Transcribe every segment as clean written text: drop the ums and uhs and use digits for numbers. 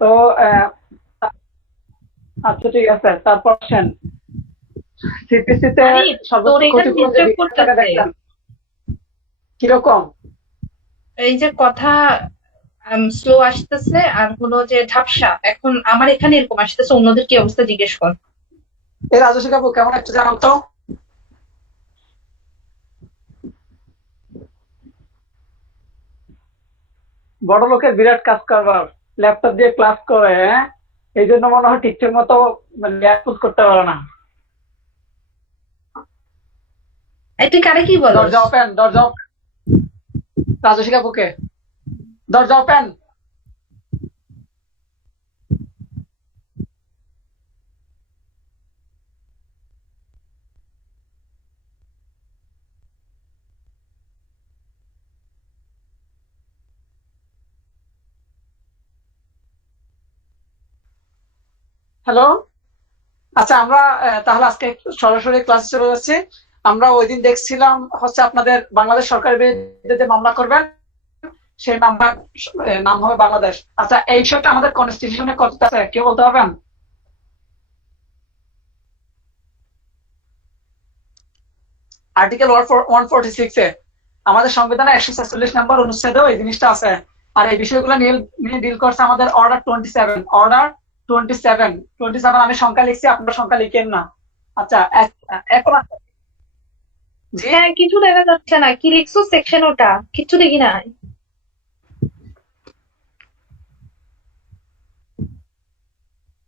তো আচ্ছা ঠিক আছে, তারপর আসেন সিপিসি তে আরিফ, সর্বোচ্চ তোর এখানে ক্ষতিপূরণ যে ডিস্টার্ব 20,000 টাকা করতেছে। দেখলাম, কিরকম? এই যে কথা স্লো আসতেছে, আর হলো যে ঝাপসা। এখন আমার এখানে এরকম আসতেছে, অন্যদের কি অবস্থা জিজ্ঞেস কর। এই রাজস্বী কাপু কেমন একটু জানাও তো। বড় লোকের বিরাট কাজ করবার, ল্যাপটপ দিয়ে ক্লাস করে, হ্যাঁ? এই জন্য মনে হয় ঠিকঠাক মতো ল্যাপটপ করতে পারে না। এই তুই কারে কি বলস? দরজা ওপেন, দরজা open। রাজস্বী কাপুকে দরজা ওপেন। হ্যালো। আচ্ছা আমরা তাহলে আজকে একটু সরাসরি ক্লাসে চলে যাচ্ছি। আমরা ওই দিন দেখছিলাম হচ্ছে আপনাদের বাংলাদেশ সরকারের বিরুদ্ধে যে মামলা করবেন, সেই মামলার নাম হবে বাংলাদেশ। আচ্ছা এই বিষয়টা আমাদের কনস্টিটিউশনে কত আছে কেউ বলতে পারবেন? আর্টিকেল 146 এ আমাদের সংবিধানে 146 নম্বর অনুচ্ছেদেও এই জিনিসটা আছে। আর এই বিষয়গুলো নিয়ে নিয়ে ডিল করছে আমাদের অর্ডার 27। অর্ডার 27, 27 আমি সংখ্যা লিখছি, আপনার সংখ্যা লিখেন না। আচ্ছা এখন জি। হ্যাঁ, কিছু দেখা যাচ্ছে না, কি লিখছো সেকশন? ওটা কিচ্ছু দেখি না।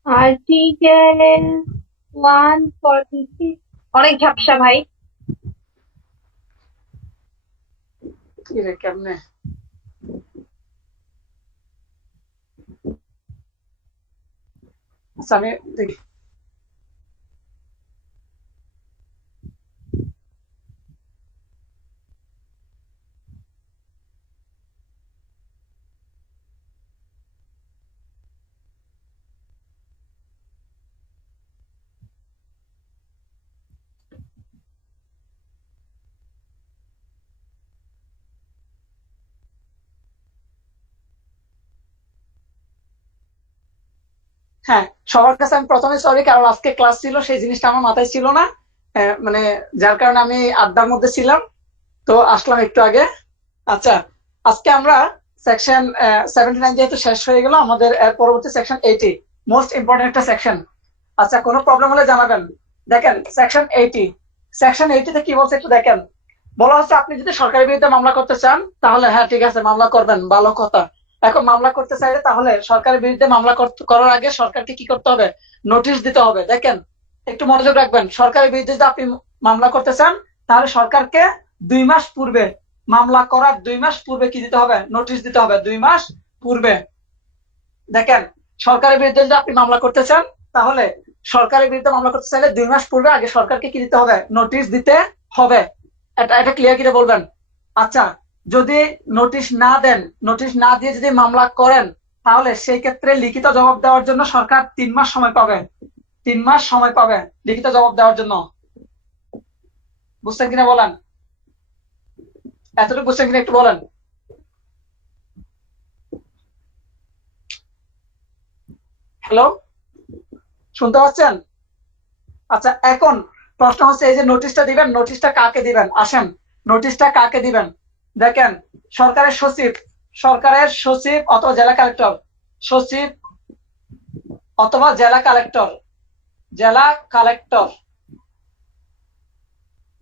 আর্টিকেল 146, অনেক ঝাপসা ভাই। কি রে কেমনে? আচ্ছা আমি দেখি। হ্যাঁ, সবার কাছে আমি প্রথমে সরি, কারণ আজকে ক্লাস ছিল, সেই জিনিসটা আমার মাথায় ছিল না। মানে যার কারণে আমি আড্ডার মধ্যে ছিলাম, তো আসলাম একটু আগে। আচ্ছা, আজকে আমরা সেকশন 79 যেহেতু শেষ হয়ে গেল, আমাদের এর পরবর্তী সেকশন 80, মোস্ট ইম্পর্টেন্ট একটা সেকশন। আচ্ছা কোনো প্রবলেম হলে জানাবেন। দেখেন সেকশন 80, সেকশন 80 তে কি বলছে একটু দেখেন। বলা হচ্ছে আপনি যদি সরকারের বিরুদ্ধে মামলা করতে চান তাহলে হ্যাঁ ঠিক আছে মামলা করবেন, ভালো কথা। এখন মামলা করতে চাইলে তাহলে সরকারের বিরুদ্ধে মামলা করার আগে সরকারকে কি করতে হবে? নোটিশ দিতে হবে। দেখেন একটু মনোযোগ রাখবেন, সরকারের বিরুদ্ধে যদি আপনি মামলা করতে চান তাহলে সরকারকে 2 মাস পূর্বে, মামলা করার 2 মাস পূর্বে কি দিতে হবে? নোটিশ দিতে হবে 2 মাস পূর্বে। দেখেন সরকারের বিরুদ্ধে যদি আপনি মামলা করতে চান তাহলে সরকারের বিরুদ্ধে মামলা করতে চাইলে 2 মাস পূর্বে আগে সরকারকে কি দিতে হবে? নোটিশ দিতে হবে। এটা এটা ক্লিয়ার করে বলবেন। আচ্ছা, যদি নোটিশ না দেন, নোটিশ না দিয়ে যদি মামলা করেন তাহলে সেই ক্ষেত্রে লিখিত জবাব দেওয়ার জন্য সরকার 3 মাস সময় পাবে। 3 মাস সময় পাবে লিখিত জবাব দেওয়ার জন্য। বুঝছেন কিনা বলেন? এতটুকু বুঝছেন কিনা একটু বলেন। হ্যালো, শুনতে পাচ্ছেন? আচ্ছা এখন প্রশ্ন হচ্ছে এই যে নোটিশটা দিবেন, নোটিশটা কাকে দিবেন? আসেন, নোটিশটা কাকে দিবেন? দেখেন সরকারের সচিব, সরকারের সচিব অথবা জেলা কালেক্টর, সচিব অথবা জেলা কালেক্টর, জেলা কালেক্টর।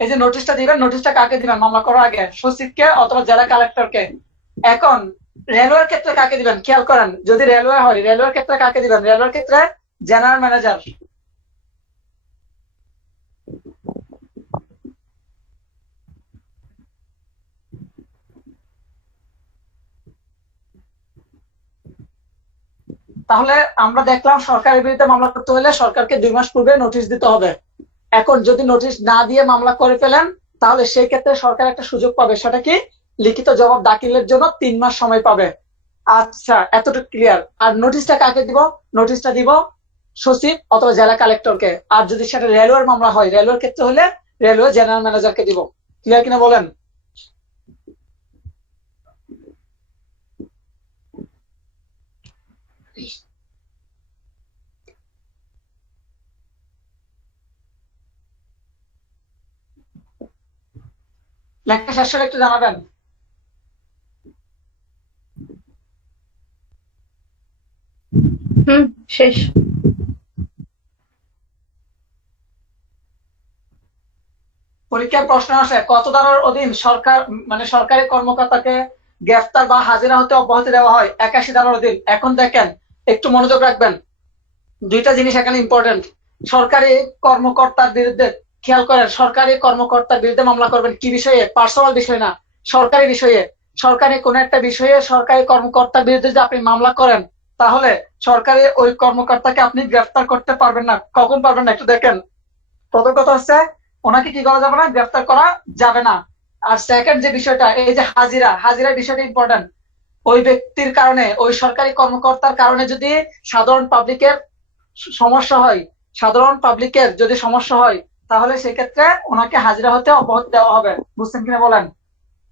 এই যে নোটিশটা দিবেন, নোটিশটা কাকে দিবেন মামলা করার আগে? সচিবকে অথবা জেলা কালেক্টরকে। এখন রেলওয়ের ক্ষেত্রে কাকে দিবেন খেয়াল করেন, যদি রেলওয়ে হয় রেলওয়ের ক্ষেত্রে কাকে দিবেন? রেলওয়ের ক্ষেত্রে জেনারেল ম্যানেজার। তাহলে আমরা দেখলাম সরকারের বিরুদ্ধে মামলা করতে হলে সরকারকে 2 মাস পূর্বে নোটিশ দিতে হবে। এখন যদি নোটিশ না দিয়ে মামলা করে ফেলেন তাহলে সেই ক্ষেত্রে সরকার একটা সুযোগ পাবে, সেটা কি? লিখিত জবাব দাখিলের জন্য 3 মাস সময় পাবে। আচ্ছা এতটুকু ক্লিয়ার। আর নোটিশটা কাকে দিব? নোটিশটা দিব সচিব অথবা জেলা কালেক্টরকে। আর যদি সেটা রেলওয়ের মামলা হয়, রেলওয়ের ক্ষেত্রে হলে রেলওয়ে জেনারেল ম্যানেজারকে দিব। ক্লিয়ার কিনা বলেন? লেখা শেষ হলে একটু জানাবেন। শেষ। পরীক্ষার প্রশ্ন আসে কত ধারার অধীন সরকার মানে সরকারি কর্মকর্তাকে গ্রেফতার বা হাজিরা হতে অব্যাহতি দেওয়া হয়? 81 ধারার অধীন। এখন দেখেন, একটু মনোযোগ রাখবেন, দুইটা জিনিস এখানে ইম্পর্টেন্ট। সরকারি কর্মকর্তার বিরুদ্ধে, খেয়াল করেন, সরকারি কর্মকর্তার বিরুদ্ধে মামলা করবেন কি বিষয়ে? পার্সোনাল বিষয় না, সরকারি বিষয়ে। সরকারি কোন একটা বিষয়ে সরকারি কর্মকর্তার বিরুদ্ধে যদি আপনি মামলা করেন, তাহলে সরকারি ওই কর্মকর্তাকে আপনি গ্রেফতার করতে পারবেন না। কখন পারবেন না একটু দেখেন। প্রথম কথা হচ্ছে, ওনাকে কি করা যাবে না? গ্রেফতার করা যাবে না। আর সেকেন্ড যে বিষয়টা, এই যে হাজিরার বিষয়টা ইম্পর্টেন্ট। ওই ব্যক্তির কারণে, ওই সরকারি কর্মকর্তার কারণে যদি সাধারণ পাবলিকের সমস্যা হয়, সাধারণ পাবলিকের যদি সমস্যা হয়, তাহলে সেক্ষেত্রে ওনাকে হাজিরা হতে অব্যাহতি দেওয়া হবে। বুঝছেন কিনা বলেন?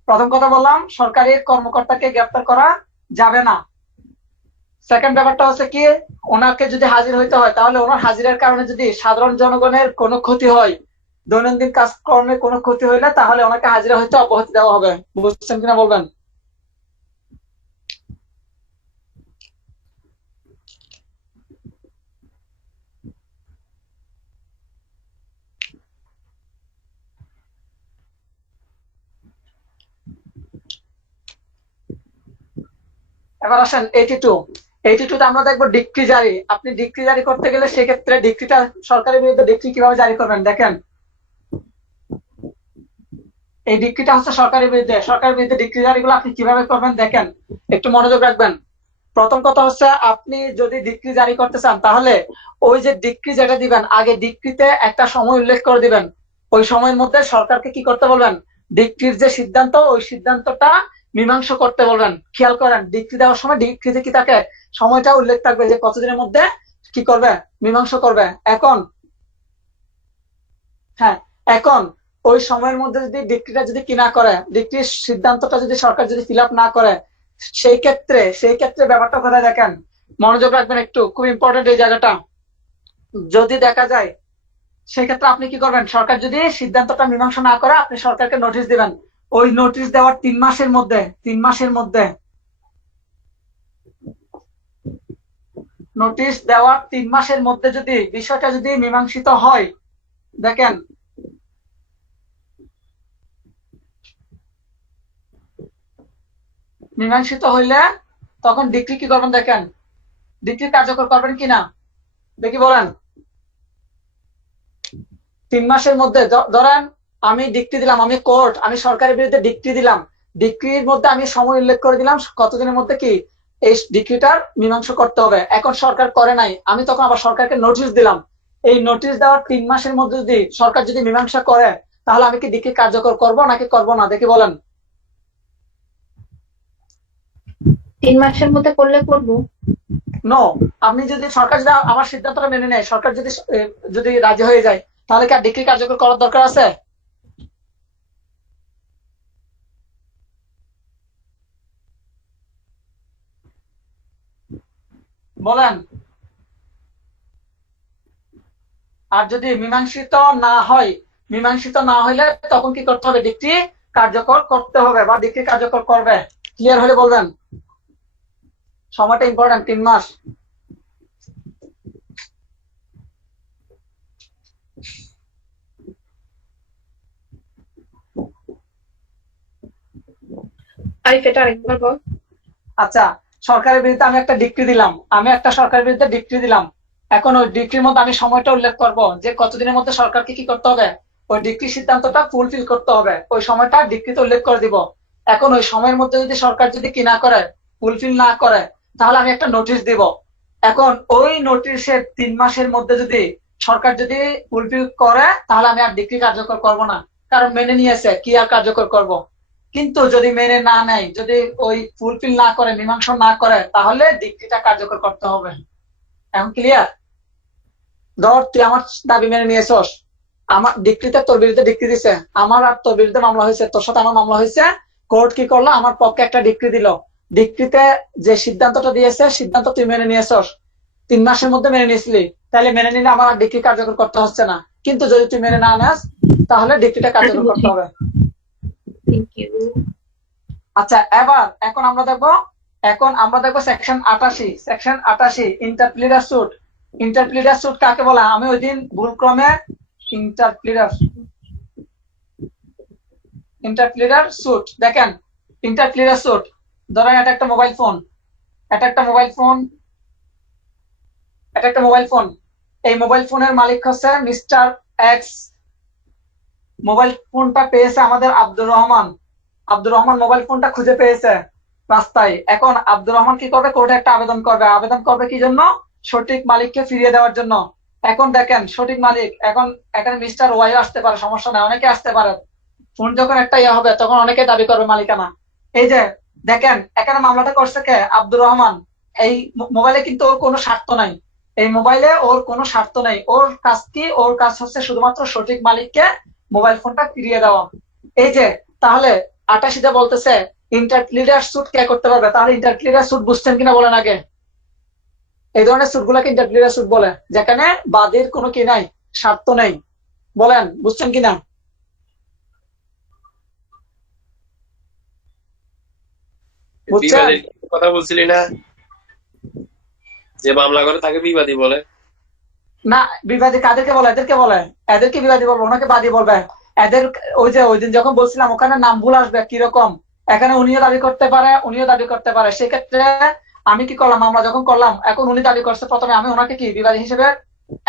প্রথম কথা বললাম, সরকারি কর্মকর্তাকে গ্রেফতার করা যাবে না। সেকেন্ড ব্যাপারটা হচ্ছে কি, ওনাকে যদি হাজির হইতে হয়, তাহলে ওনার হাজিরার কারণে যদি সাধারণ জনগণের কোনো ক্ষতি হয়, দৈনন্দিন কাজকর্মে কোনো ক্ষতি হইলে, তাহলে ওনাকে হাজিরা হইতে অব্যাহতি দেওয়া হবে। বুঝছেন কিনা বলবেন? এবার আসেন 82 তে আমরা দেখবো ডিক্রি জারি। আপনি ডিক্রি জারি করতে গেলে সেক্ষেত্রে ডিক্রিটা, সরকারের বিরুদ্ধে ডিক্রি কিভাবে জারি করবেন দেখেন। এই ডিক্রিটা হচ্ছে সরকারের বিরুদ্ধে ডিক্রি জারিগুলো আপনি কিভাবে করবেন দেখেন, একটু মনোযোগ রাখবেন। প্রথম কথা হচ্ছে, আপনি যদি ডিক্রি জারি করতে চান, তাহলে ওই যে ডিক্রি যেটা দিবেন, আগে ডিক্রিতে একটা সময় উল্লেখ করে দিবেন। ওই সময়ের মধ্যে সরকারকে কি করতে বলবেন? ডিক্রির যে সিদ্ধান্ত, ওই সিদ্ধান্তটা মীমাংসা করতে বলবেন। খেয়াল করেন, ডিক্রি দেওয়ার সময় ডিক্রিতে কি থাকে? সময়টা উল্লেখ থাকবে যে কতদিনের মধ্যে কি করবে, মীমাংসা করবে। এখন, হ্যাঁ, এখন ওই সময়ের মধ্যে যদি ডিক্রিটা যদি কি না করে, ডিক্রির সিদ্ধান্তটা যদি সরকার যদি ফিল আপ না করে, সেই ক্ষেত্রে ব্যাপারটা কোথায় দেখেন, মনোযোগ রাখবেন একটু, খুব ইম্পর্টেন্ট এই জায়গাটা। যদি দেখা যায়, সেক্ষেত্রে আপনি কি করবেন? সরকার যদি সিদ্ধান্তটা মীমাংসা না করে, আপনি সরকারকে নোটিশ দিবেন। ওই নোটিশ দেওয়ার 3 মাসের মধ্যে, 3 মাসের মধ্যে, নোটিশ দেওয়ার 3 মাসের মধ্যে যদি বিষয়টা যদি মীমাংসিত হয়, দেখেন, মীমাংসিত হইলে তখন ডিক্রি কি করবেন দেখেন, ডিক্রি কার্যকর করবেন কিনা দেখি বলেন। 3 মাসের মধ্যে, ধরেন আমি ডিক্রি দিলাম, আমি কোর্ট, আমি সরকারের বিরুদ্ধে ডিক্রি দিলাম, ডিক্রির মধ্যে আমি সময় উল্লেখ করে দিলাম কতদিনের মধ্যে কি এই ডিক্রিটার মীমাংসা করতে হবে। এখন সরকার করে নাই, আমি তখন আবার সরকারকে নোটিশ দিলাম। এই নোটিশ দেওয়ার 3 মাসের মধ্যে যদি সরকার যদি মীমাংসা করে, তাহলে আমি কি ডিক্রি কার্যকর করব নাকি করব না দেখি বলেন। 3 মাসের মধ্যে করলে করবো। নো, আপনি যদি, সরকার যদি আমার সিদ্ধান্তটা মেনে নেয়, সরকার যদি যদি রাজি হয়ে যায়, তাহলে কি আর ডিক্রি কার্যকর করার দরকার আছে? বলেন। আর যদি মীমাংসিত না হয়, মীমাংসিত না হইলে তখন কি করতে হবে? ডিক্রি কার্যকর করতে হবে বা ডিক্রি কার্যকর করবে। ক্লিয়ার হলে বলবেন। সময়টা ইম্পর্টেন্ট, 3 মাস। আরিফ, এটা আরেকবার বল। আচ্ছা, সরকারের বিরুদ্ধে আমি একটা ডিক্রি দিলাম, আমি একটা সরকারের বিরুদ্ধে ডিক্রি দিলাম। এখন ওই ডিক্রির মধ্যে আমি সময়টা উল্লেখ করব যে কতদিনের মধ্যে সরকারকে কি করতে হবে, ওই ডিক্রি সিদ্ধান্তটা ফুলফিল করতে হবে। ওই সময়টা ডিক্রিতে উল্লেখ করে দিব। এখন ওই সময়ের মধ্যে যদি সরকার যদি কি না করে, ফুলফিল না করে, তাহলে আমি একটা নোটিশ দিব। এখন ওই নোটিশের 3 মাসের মধ্যে যদি সরকার যদি ফুলফিল করে, তাহলে আমি আর ডিক্রি কার্যকর করব না, কারণ মেনে নিয়েছে, কি আর কার্যকর করব। কিন্তু যদি মেনে না নেয়, যদি ওই ফুলফিল না করে, মীমাংসা না করে, তাহলে ডিক্রিটা কার্যকর করতে হবে। এখন ক্লিয়ার? ধর তুই আমার দাবি মেনে নিয়েছস, আমার ডিক্রিতে তোর বিরুদ্ধে ডিক্রি দিছে, আমার আর তোর বিরুদ্ধে মামলা হয়েছে, তোর সাথে আমার মামলা হয়েছে, কোর্ট কি করলো, আমার পক্ষে একটা ডিক্রি দিল। ডিক্রিতে যে সিদ্ধান্তটা দিয়েছে, সিদ্ধান্ত তুই মেনে নিয়েছস, 3 মাসের মধ্যে মেনে নিয়েছিলি, তাহলে মেনে নিলে আমার আর ডিক্রি কার্যকর করতে হচ্ছে না। কিন্তু যদি তুই মেনে না নেস, তাহলে ডিক্রিটা আচ্ছা, কার্যকর করতে বুঝি। হবে। Thank you. আচ্ছা এখন আমরা দেখবো সেকশন 88 ইন্টারপ্লিডার স্যুট কাকে বলে? আমি ওই দিন ভুলক্রমে ইন্টারপ্লিডার স্যুট দেখেন, ইন্টারপ্লিডার স্যুট ধরেন এটা একটা মোবাইল ফোন, এই মোবাইল ফোনের মালিক হচ্ছে মিস্টার এক্স। মোবাইল ফোনটা পেয়েছে আমাদের আব্দুর রহমান মোবাইল ফোনটা খুঁজে পেয়েছে রাস্তায়। এখন আব্দুর রহমান কি করবে? কোর্টে একটা আবেদন করবে কি জন্য? সঠিক মালিককে ফিরিয়ে দেওয়ার জন্য। এখন দেখেন সঠিক মালিক, এখন এখানে মিস্টার ওয়াই আসতে পারে, সমস্যা নাই, অনেকে আসতে পারে। ফোন যখন একটা হবে তখন অনেকে দাবি করবে মালিকানা। এই যে দেখেন এখানে মামলাটা করছে কে? আব্দুর রহমান। এই মোবাইলে কিন্তু ওর কোনো স্বার্থ নাই, ওর কাজ কি? ওর কাজ হচ্ছে শুধুমাত্র সঠিক মালিককে মোবাইল ফোনটা ফিরিয়ে দেওয়া। এই যে তাহলে 88 বলতেছে ইন্টারপ্লিডার স্যুট কে করতে পারবে? তাহলে ইন্টারপ্লিডার স্যুট বুঝছেন কিনা বলেন আগে? এই ধরনের স্যুট গুলাকে ইন্টারপ্লিডার স্যুট বলে, যেখানে বাদীর কোনো কি নাই, স্বার্থ নেই। বলেন বুঝছেন কিনা? বুঝছেন? বিবাদের কথা বলছিলি না, যে মামলা করে তাকে বিবাদী বলে? না, বিবাদী কাদেরকে বলে? এদেরকে বিবাদী বলবো, ওনাকে বাদী বলবে। এদের ওই দিন যখন বলছিলাম ওখানে নাম ভুল আসবে কিরকম, এখানে উনিও দাবি করতে পারে। সেক্ষেত্রে আমি কি করলাম? মামলা যখন করলাম, এখন উনি দাবি করছে, প্রথমে আমি ওনাকে কি বিবাদী হিসেবে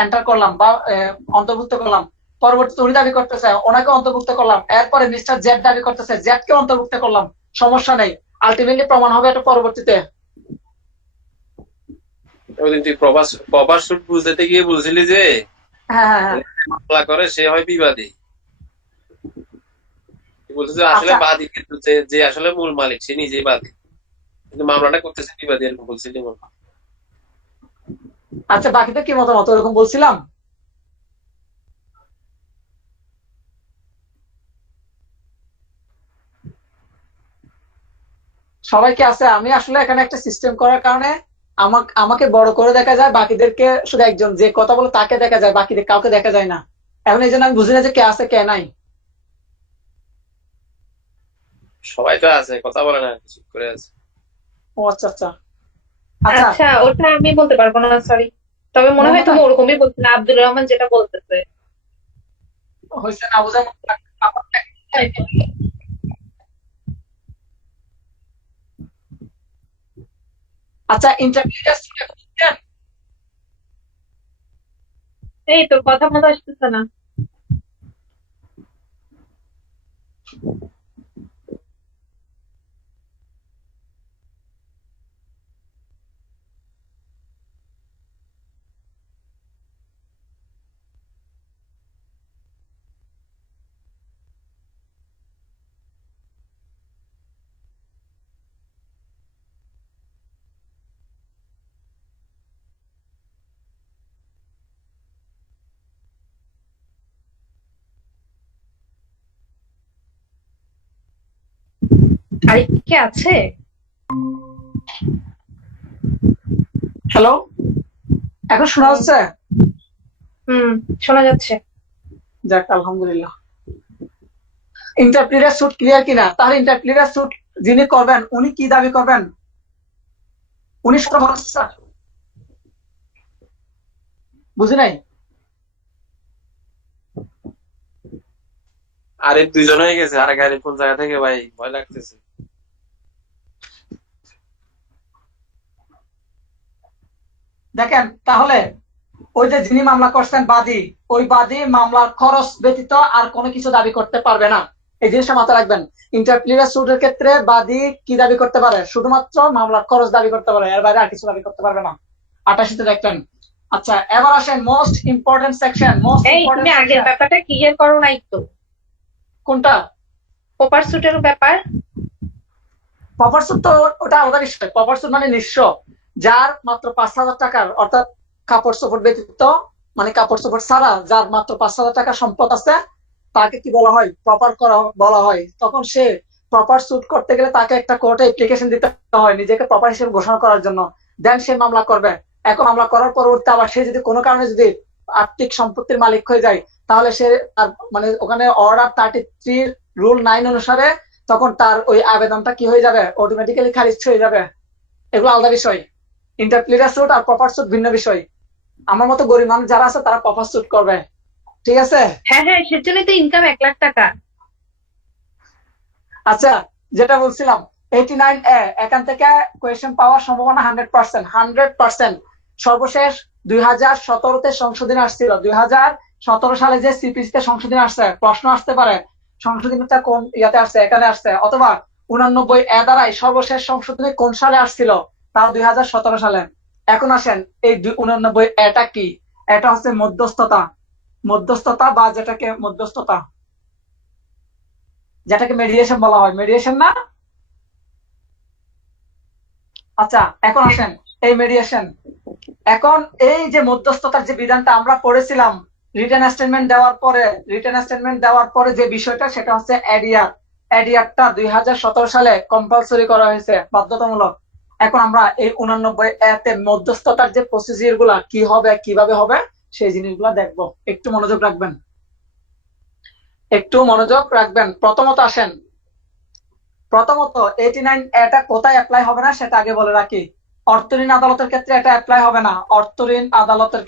এন্টার করলাম বা অন্তর্ভুক্ত করলাম। পরবর্তীতে উনি দাবি করতেছে, ওনাকে অন্তর্ভুক্ত করলাম। এরপরে মিস্টার জেড দাবি করতেছে, জেড কে অন্তর্ভুক্ত করলাম। সমস্যা নেই, আলটিমেটলি প্রমাণ হবে এটা পরবর্তীতে। ওইদিন তুই প্রপার স্যুট বুঝতে গিয়ে বলছিলি যে হ্যাঁ, মামলা করে সে হয় বিবাদী। বলছে যে আসলে আচ্ছা বাদী, কিন্তু যে আসলে মূল মালিক সে নিজেই বাদী, কিন্তু মামলাটা করতেছে বিবাদী, এরকম বলছিলি মনে হয়। আচ্ছা, বাকিদের কি মতামত? ওরকম বলছিলাম? সবাইকে আছে। আমি আসলে এখানে একটা সিস্টেম করার কারণে আমাকে বড় করে দেখা যায়, বাকিদেরকে শুধু একজন যে কথা বলে তাকে দেখা যায়, বাকিদের কাউকে দেখা যায় না। এখন এই জন্য আমি বুঝি না যে কে আছে কে নাই। সবাই তো আছে, কথা বলে না, চুপ করে আছে। ও আচ্ছা আচ্ছা আচ্ছা। আচ্ছা, ওটা আমি বলতে পারবো না, সরি। তবে মনে হয় তুমি মমতা ওরকমই বলছো না, আব্দুর রহমান যেটা বলতেছে। হয়েছে না বুঝা? আচ্ছা, ইন্টারপ্রিটার এই তোর কথা মতো আসতেছে না। আর কে আছে? হ্যালো, এখন শোনা যাচ্ছে? হুম, শোনা যাচ্ছে। যাক আলহামদুলিল্লাহ। ইন্টারপ্রিটার স্যুট ক্লিয়ার কিনা? তাহলে ইন্টারপ্রিটার স্যুট যিনি করবেন উনি কি দাবি করবেন? উনি বুঝি নাই। আরে দুইজন হয়ে গেছে, আর গাড়ি কোন জায়গা থেকে ভাই, ভয় লাগতেছে। দেখেন তাহলে ওই যে যিনি মামলা করছেন বাদী, ওই বাদী মামলার খরচ ব্যতীত আর কোনো কিছু দাবি করতে পারবে না। এই জিনিসটা মাথায় রাখবেন। ইন্টারপ্লিডার স্যুটের ক্ষেত্রে বাদী কি দাবি করতে পারে? শুধুমাত্র মামলার খরচ দাবি করতে পারে, এর বাইরে আর কিছু দাবি করতে পারবে না। 88 দেখলেন। আচ্ছা, এবার আসেন মোস্ট ইম্পর্টেন্ট সেকশন। এই তুমি আগের ব্যাপারটা ক্লিয়ার করো নাই তো? কোনটা? প্রপার স্যুটের ব্যাপার। প্রপার স্যুট তো ওটা আলাদা বিষয়। প্রপার স্যুট মানে নিঃস্ব, যার মাত্র 5,000 টাকার, অর্থাৎ কাপড় চোপড় ব্যতীত, মানে কাপড় চোপড় ছাড়া যার মাত্র 5,000 টাকা সম্পদ আছে, তাকে কি বলা হয়? প্রপার করা বলা হয়। তখন সে প্রপার স্যুট করতে গেলে তাকে একটা কোর্টে অ্যাপ্লিকেশন দিতে হয় নিজেকে প্রপার হিসেবে ঘোষণা করার জন্য। দেন সে মামলা করবে। এখন মামলা করার পরবর্তী আবার সে যদি কোনো কারণে যদি আর্থিক সম্পত্তির মালিক হয়ে যায়, তাহলে সে মানে ওখানে অর্ডার 33 রুল 9 অনুসারে তখন তার ওই আবেদনটা কি হয়ে যাবে, অটোমেটিক্যালি খারিজ হয়ে যাবে। এগুলো আলাদা বিষয়। ইন্টারপ্লিটার স্যুট আর প্রপার স্যুট ভিন্ন বিষয়। আমার মতো গরিব মানুষ যারা আছে তারা প্রপার স্যুট করবে, ঠিক আছে? হ্যাঁ হ্যাঁ, সেজন্যই তো ইনকাম 1,00,000 টাকা। আচ্ছা, যেটা বলছিলাম 89A, এখান থেকে কোয়েশ্চেন পাওয়ার সম্ভাবনা 100%। 100%। সর্বশেষ 2017-তে সংশোধনী আসছিল। 2017 সালে যে সিপিসি তে সংশোধনী আসছে, প্রশ্ন আসতে পারে সংশোধনীটা কোন ইয়াতে আসছে, এখানে আসছে, অথবা 89A দ্বারাই সর্বশেষ সংশোধনী কোন সালে আসছিল, তাও 2017 সালে। এখন আসেন, এই 89A কি? এটা হচ্ছে মধ্যস্থতা। মধ্যস্থতা বা যেটাকে মেডিয়েশন বলা হয়, মেডিয়েশন না? আচ্ছা, এখন আসেন এই মেডিয়েশন। এখন এই যে মধ্যস্থতার যে বিধানটা আমরা পড়েছিলাম রিটেন স্টেটমেন্ট দেওয়ার পরে যে বিষয়টা, সেটা হচ্ছে এডিআর। এডিআরটা 2017 সালে কম্পালসরি করা হয়েছে, বাধ্যতামূলক। এখন আমরা এই 89A-তে মধ্যস্থতার যে প্রসিজিওর গুলা কি হবে, কিভাবে হবে, সেই জিনিসগুলো দেখবো। একটু মনোযোগ রাখবেন। প্রথমত 89A কোথায় অ্যাপ্লাই হবে না সেটা আগে বলে রাখি। অর্থঋণ আদালতের ক্ষেত্রে এটা অ্যাপ্লাই হবে না। অর্থঋণ আদালতের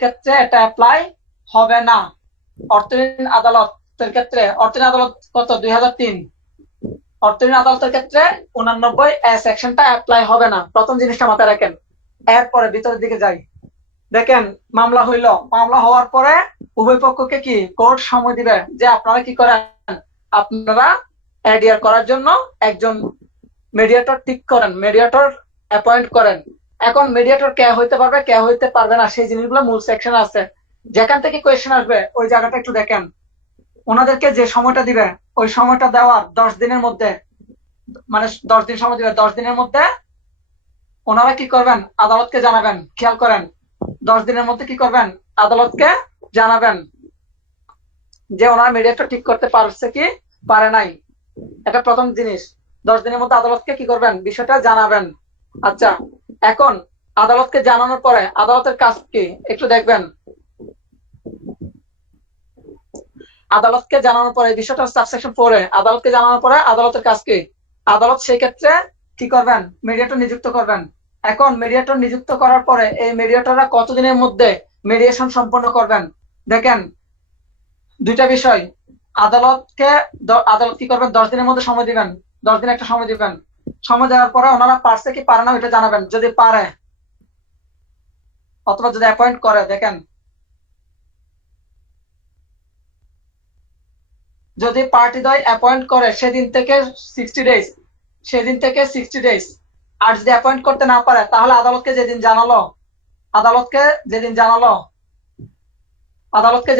ক্ষেত্রে এটা অ্যাপ্লাই হবে না। অর্থঋণ আদালতের ক্ষেত্রে, অর্থঋণ আদালত কত, 2003। অর্থঋণ আদালতের ক্ষেত্রে 89A সেকশনটা অ্যাপ্লাই হবে না। প্রথম জিনিসটা মাথায় রাখেন। এরপরে ভিতরের দিকে যাই। দেখেন, মামলা হওয়ার পরে উভয় পক্ষকে কি কোর্ট সময় দিবে যে আপনারা কি করেন, আপনারা এডিআর করার জন্য একজন মিডিয়েটর ঠিক করেন, মিডিয়েটর অ্যাপয়েন্ট করেন। এখন মিডিয়েটর কে হইতে পারবে, কে হইতে পারবে না, সেই জিনিসগুলো মূল সেকশনে আছে। যেখান থেকে কোয়েশ্চেন আসবে ওই জায়গাটা একটু দেখেন। ওনাদেরকে যে সময়টা দিবে, ওই সময়টা দেওয়ার 10 দিনের মধ্যে, মানে 10 দিন সময় দিবে, 10 দিনের মধ্যে ওনারা কি করবেন, আদালতকে জানাবেন। খেয়াল করেন, 10 দিনের মধ্যে কি করবেন, আদালতকে জানাবেন যে ওনারা মিডিয়েটর ঠিক করতে পারছে কি পারে নাই। এটা প্রথম জিনিস। 10 দিনের মধ্যে আদালতকে কি করবেন, বিষয়টা জানাবেন। আচ্ছা, এখন আদালতকে জানানোর পরে আদালতের কাজ কি একটু দেখবেন। আদালতকে জানানোর পরে, বিষয়টা সাবসেকশন 4-এ, আদালতকে জানানোর পরে আদালতের কাজ কি? আদালত সেই ক্ষেত্রে কি করবেন, মিডিয়েটর নিযুক্ত করবেন। এখন মিডিয়েটর নিযুক্ত করার পরে এই মিডিয়েটররা কতদিনের মধ্যে মিডিয়েশন সম্পন্ন করবেন? দেখেন, দুইটা বিষয়। আদালত কি করবেন, 10 দিনের মধ্যে সময় দিবেন। 10 দিন একটা সময় দিবেন। সময় দেওয়ার পরে ওনারা পারছে কি পারে না ওইটা জানাবেন। যদি পারে অথবা যদি অ্যাপয়েন্ট করে, দেখেন, যদি পার্টিদ্বয় অ্যাপয়েন্ট করে সেদিন থেকে 60 ডেজ, আর যদি অ্যাপয়েন্ট করতে না পারে তাহলে আদালতকে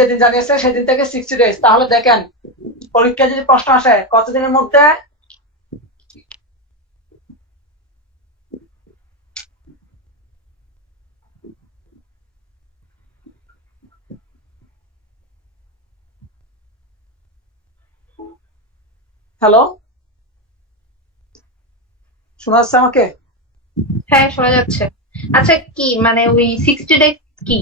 যেদিন জানিয়েছে সেদিন থেকে 60 ডেজ। তাহলে দেখেন, পরীক্ষায় যদি প্রশ্ন আসে কতদিনের মধ্যে, হ্যালো, শোনা যাচ্ছে আমাকে? হ্যাঁ, শোনা যাচ্ছে। আচ্ছা, কি মানে ওই 60 ডেজ কি?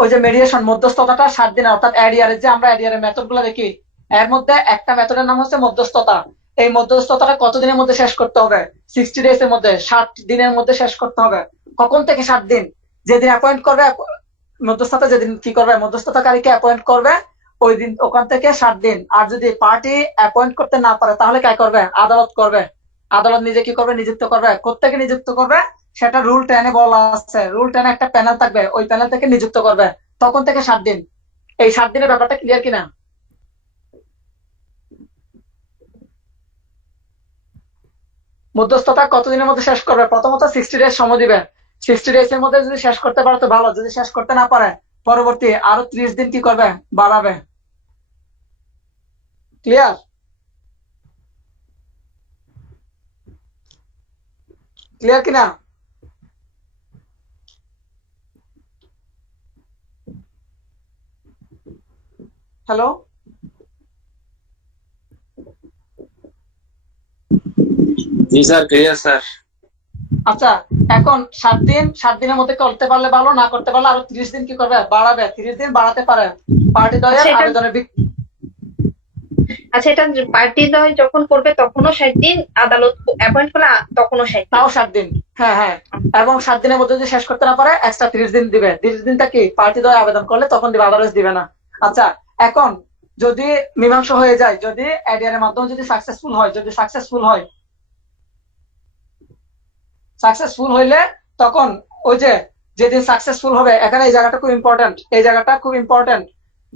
ওই যে মেডিয়েশন, মধ্যস্থতাটা 7 দিন, অর্থাৎ এডিআর যে আমরা এডিআর এর মেথড গুলো দেখি, এর মধ্যে একটা মেথডের নাম হচ্ছে মধ্যস্থতা। এই মধ্যস্থতাটা কতদিনের মধ্যে শেষ করতে হবে? 60 ডেজ এর মধ্যে, 60 দিনের মধ্যে শেষ করতে হবে। কখন থেকে 60 দিন? যেদিন অ্যাপয়েন্ট করবে মধ্যস্থতা, যেদিন কি করবে মধ্যস্থতাকারীকে অ্যাপয়েন্ট করবে ওই দিন, ওখান থেকে 60 দিন। আর যদি পার্টি অ্যাপয়েন্ট করতে না পারে তাহলে কে করবে, আদালত করবে। আদালত নিজে কি করবে, নিযুক্ত করবে। কোত্থেকে নিযুক্ত করবে সেটা রুল 10-এ বলা আছে। রুল 10-এ একটা প্যানেল থাকবে, ওই প্যানেল থেকে নিযুক্ত করবে। তখন থেকে 7 দিন। এই 7 দিনের ব্যাপারটা ক্লিয়ার কিনা? মধ্যস্থতা কতদিনের মধ্যে শেষ করবে? প্রথমত 60 ডেজ সময় দিবে। 60 ডেজ এর মধ্যে যদি শেষ করতে পারে তো ভালো, যদি শেষ করতে না পারে পরবর্তী আরো 30 দিন কি করবে, বাড়াবে। ক্লিয়ার? ক্লিয়ার কিনা? হ্যালো, জি স্যার, ক্লিয়ার স্যার। আচ্ছা, এখন 7 দিনের মধ্যে করতে পারলে ভালো, না করতে পারলে আরো 30 দিন কি করবে, বাড়াবে। 30 দিন বাড়াতে পারে পার্টি দ্বয়ের আচ্ছা, এটা আবেদনের আচ্ছা, এটা পার্টিদ্বয় যখন করবে তখনও 60 দিন, আদালত অ্যাপয়েন্ট করলে তখনও 60 দিন। তাও 7 দিন। হ্যাঁ হ্যাঁ, এবং 7 দিনের মধ্যে যদি শেষ করতে না পারে এক্সট্রা 30 দিন দিবে। 30 দিনটা কি পার্টি দ্বয় আবেদন করলে তখন দিবে, আদারওয়াইজ দিবে না। আচ্ছা, এখন যদি মীমাংসা হয়ে যায়, যদি এডিআর এর মাধ্যমে যদি সাকসেসফুল হয়, যদি সাকসেসফুল হইলে তখন ওই যে যেদিন সাকসেসফুল হবে, এখানে এই জায়গাটা খুব ইম্পর্টেন্ট, এই জায়গাটা খুব ইম্পর্টেন্ট।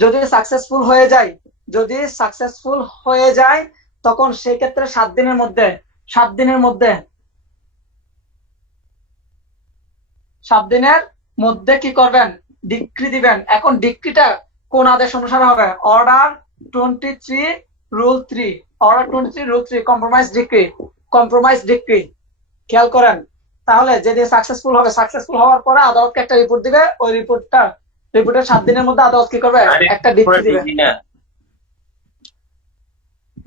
যদি সাকসেসফুল হয়ে যায়, যদি সাকসেসফুল হয়ে যায় তখন সেই ক্ষেত্রে 7 দিনের মধ্যে 7 দিনের মধ্যে কি করবেন, ডিক্রি দিবেন। এখন ডিক্রিটা কোন আদেশ অনুসারে হবে? Order 23 rule 3, order 23 rule 3, compromise decree. খেয়াল করেন, তাহলে যেদিন সাকসেসফুল হবে, সাকসেসফুল হওয়ার পরে আদালতকে একটা রিপোর্ট দিবে, ওই রিপোর্টের 7 দিনের মধ্যে আদালত কি করবে, আরে একটা ডিক্রি দিবে। ডিগ্রি না,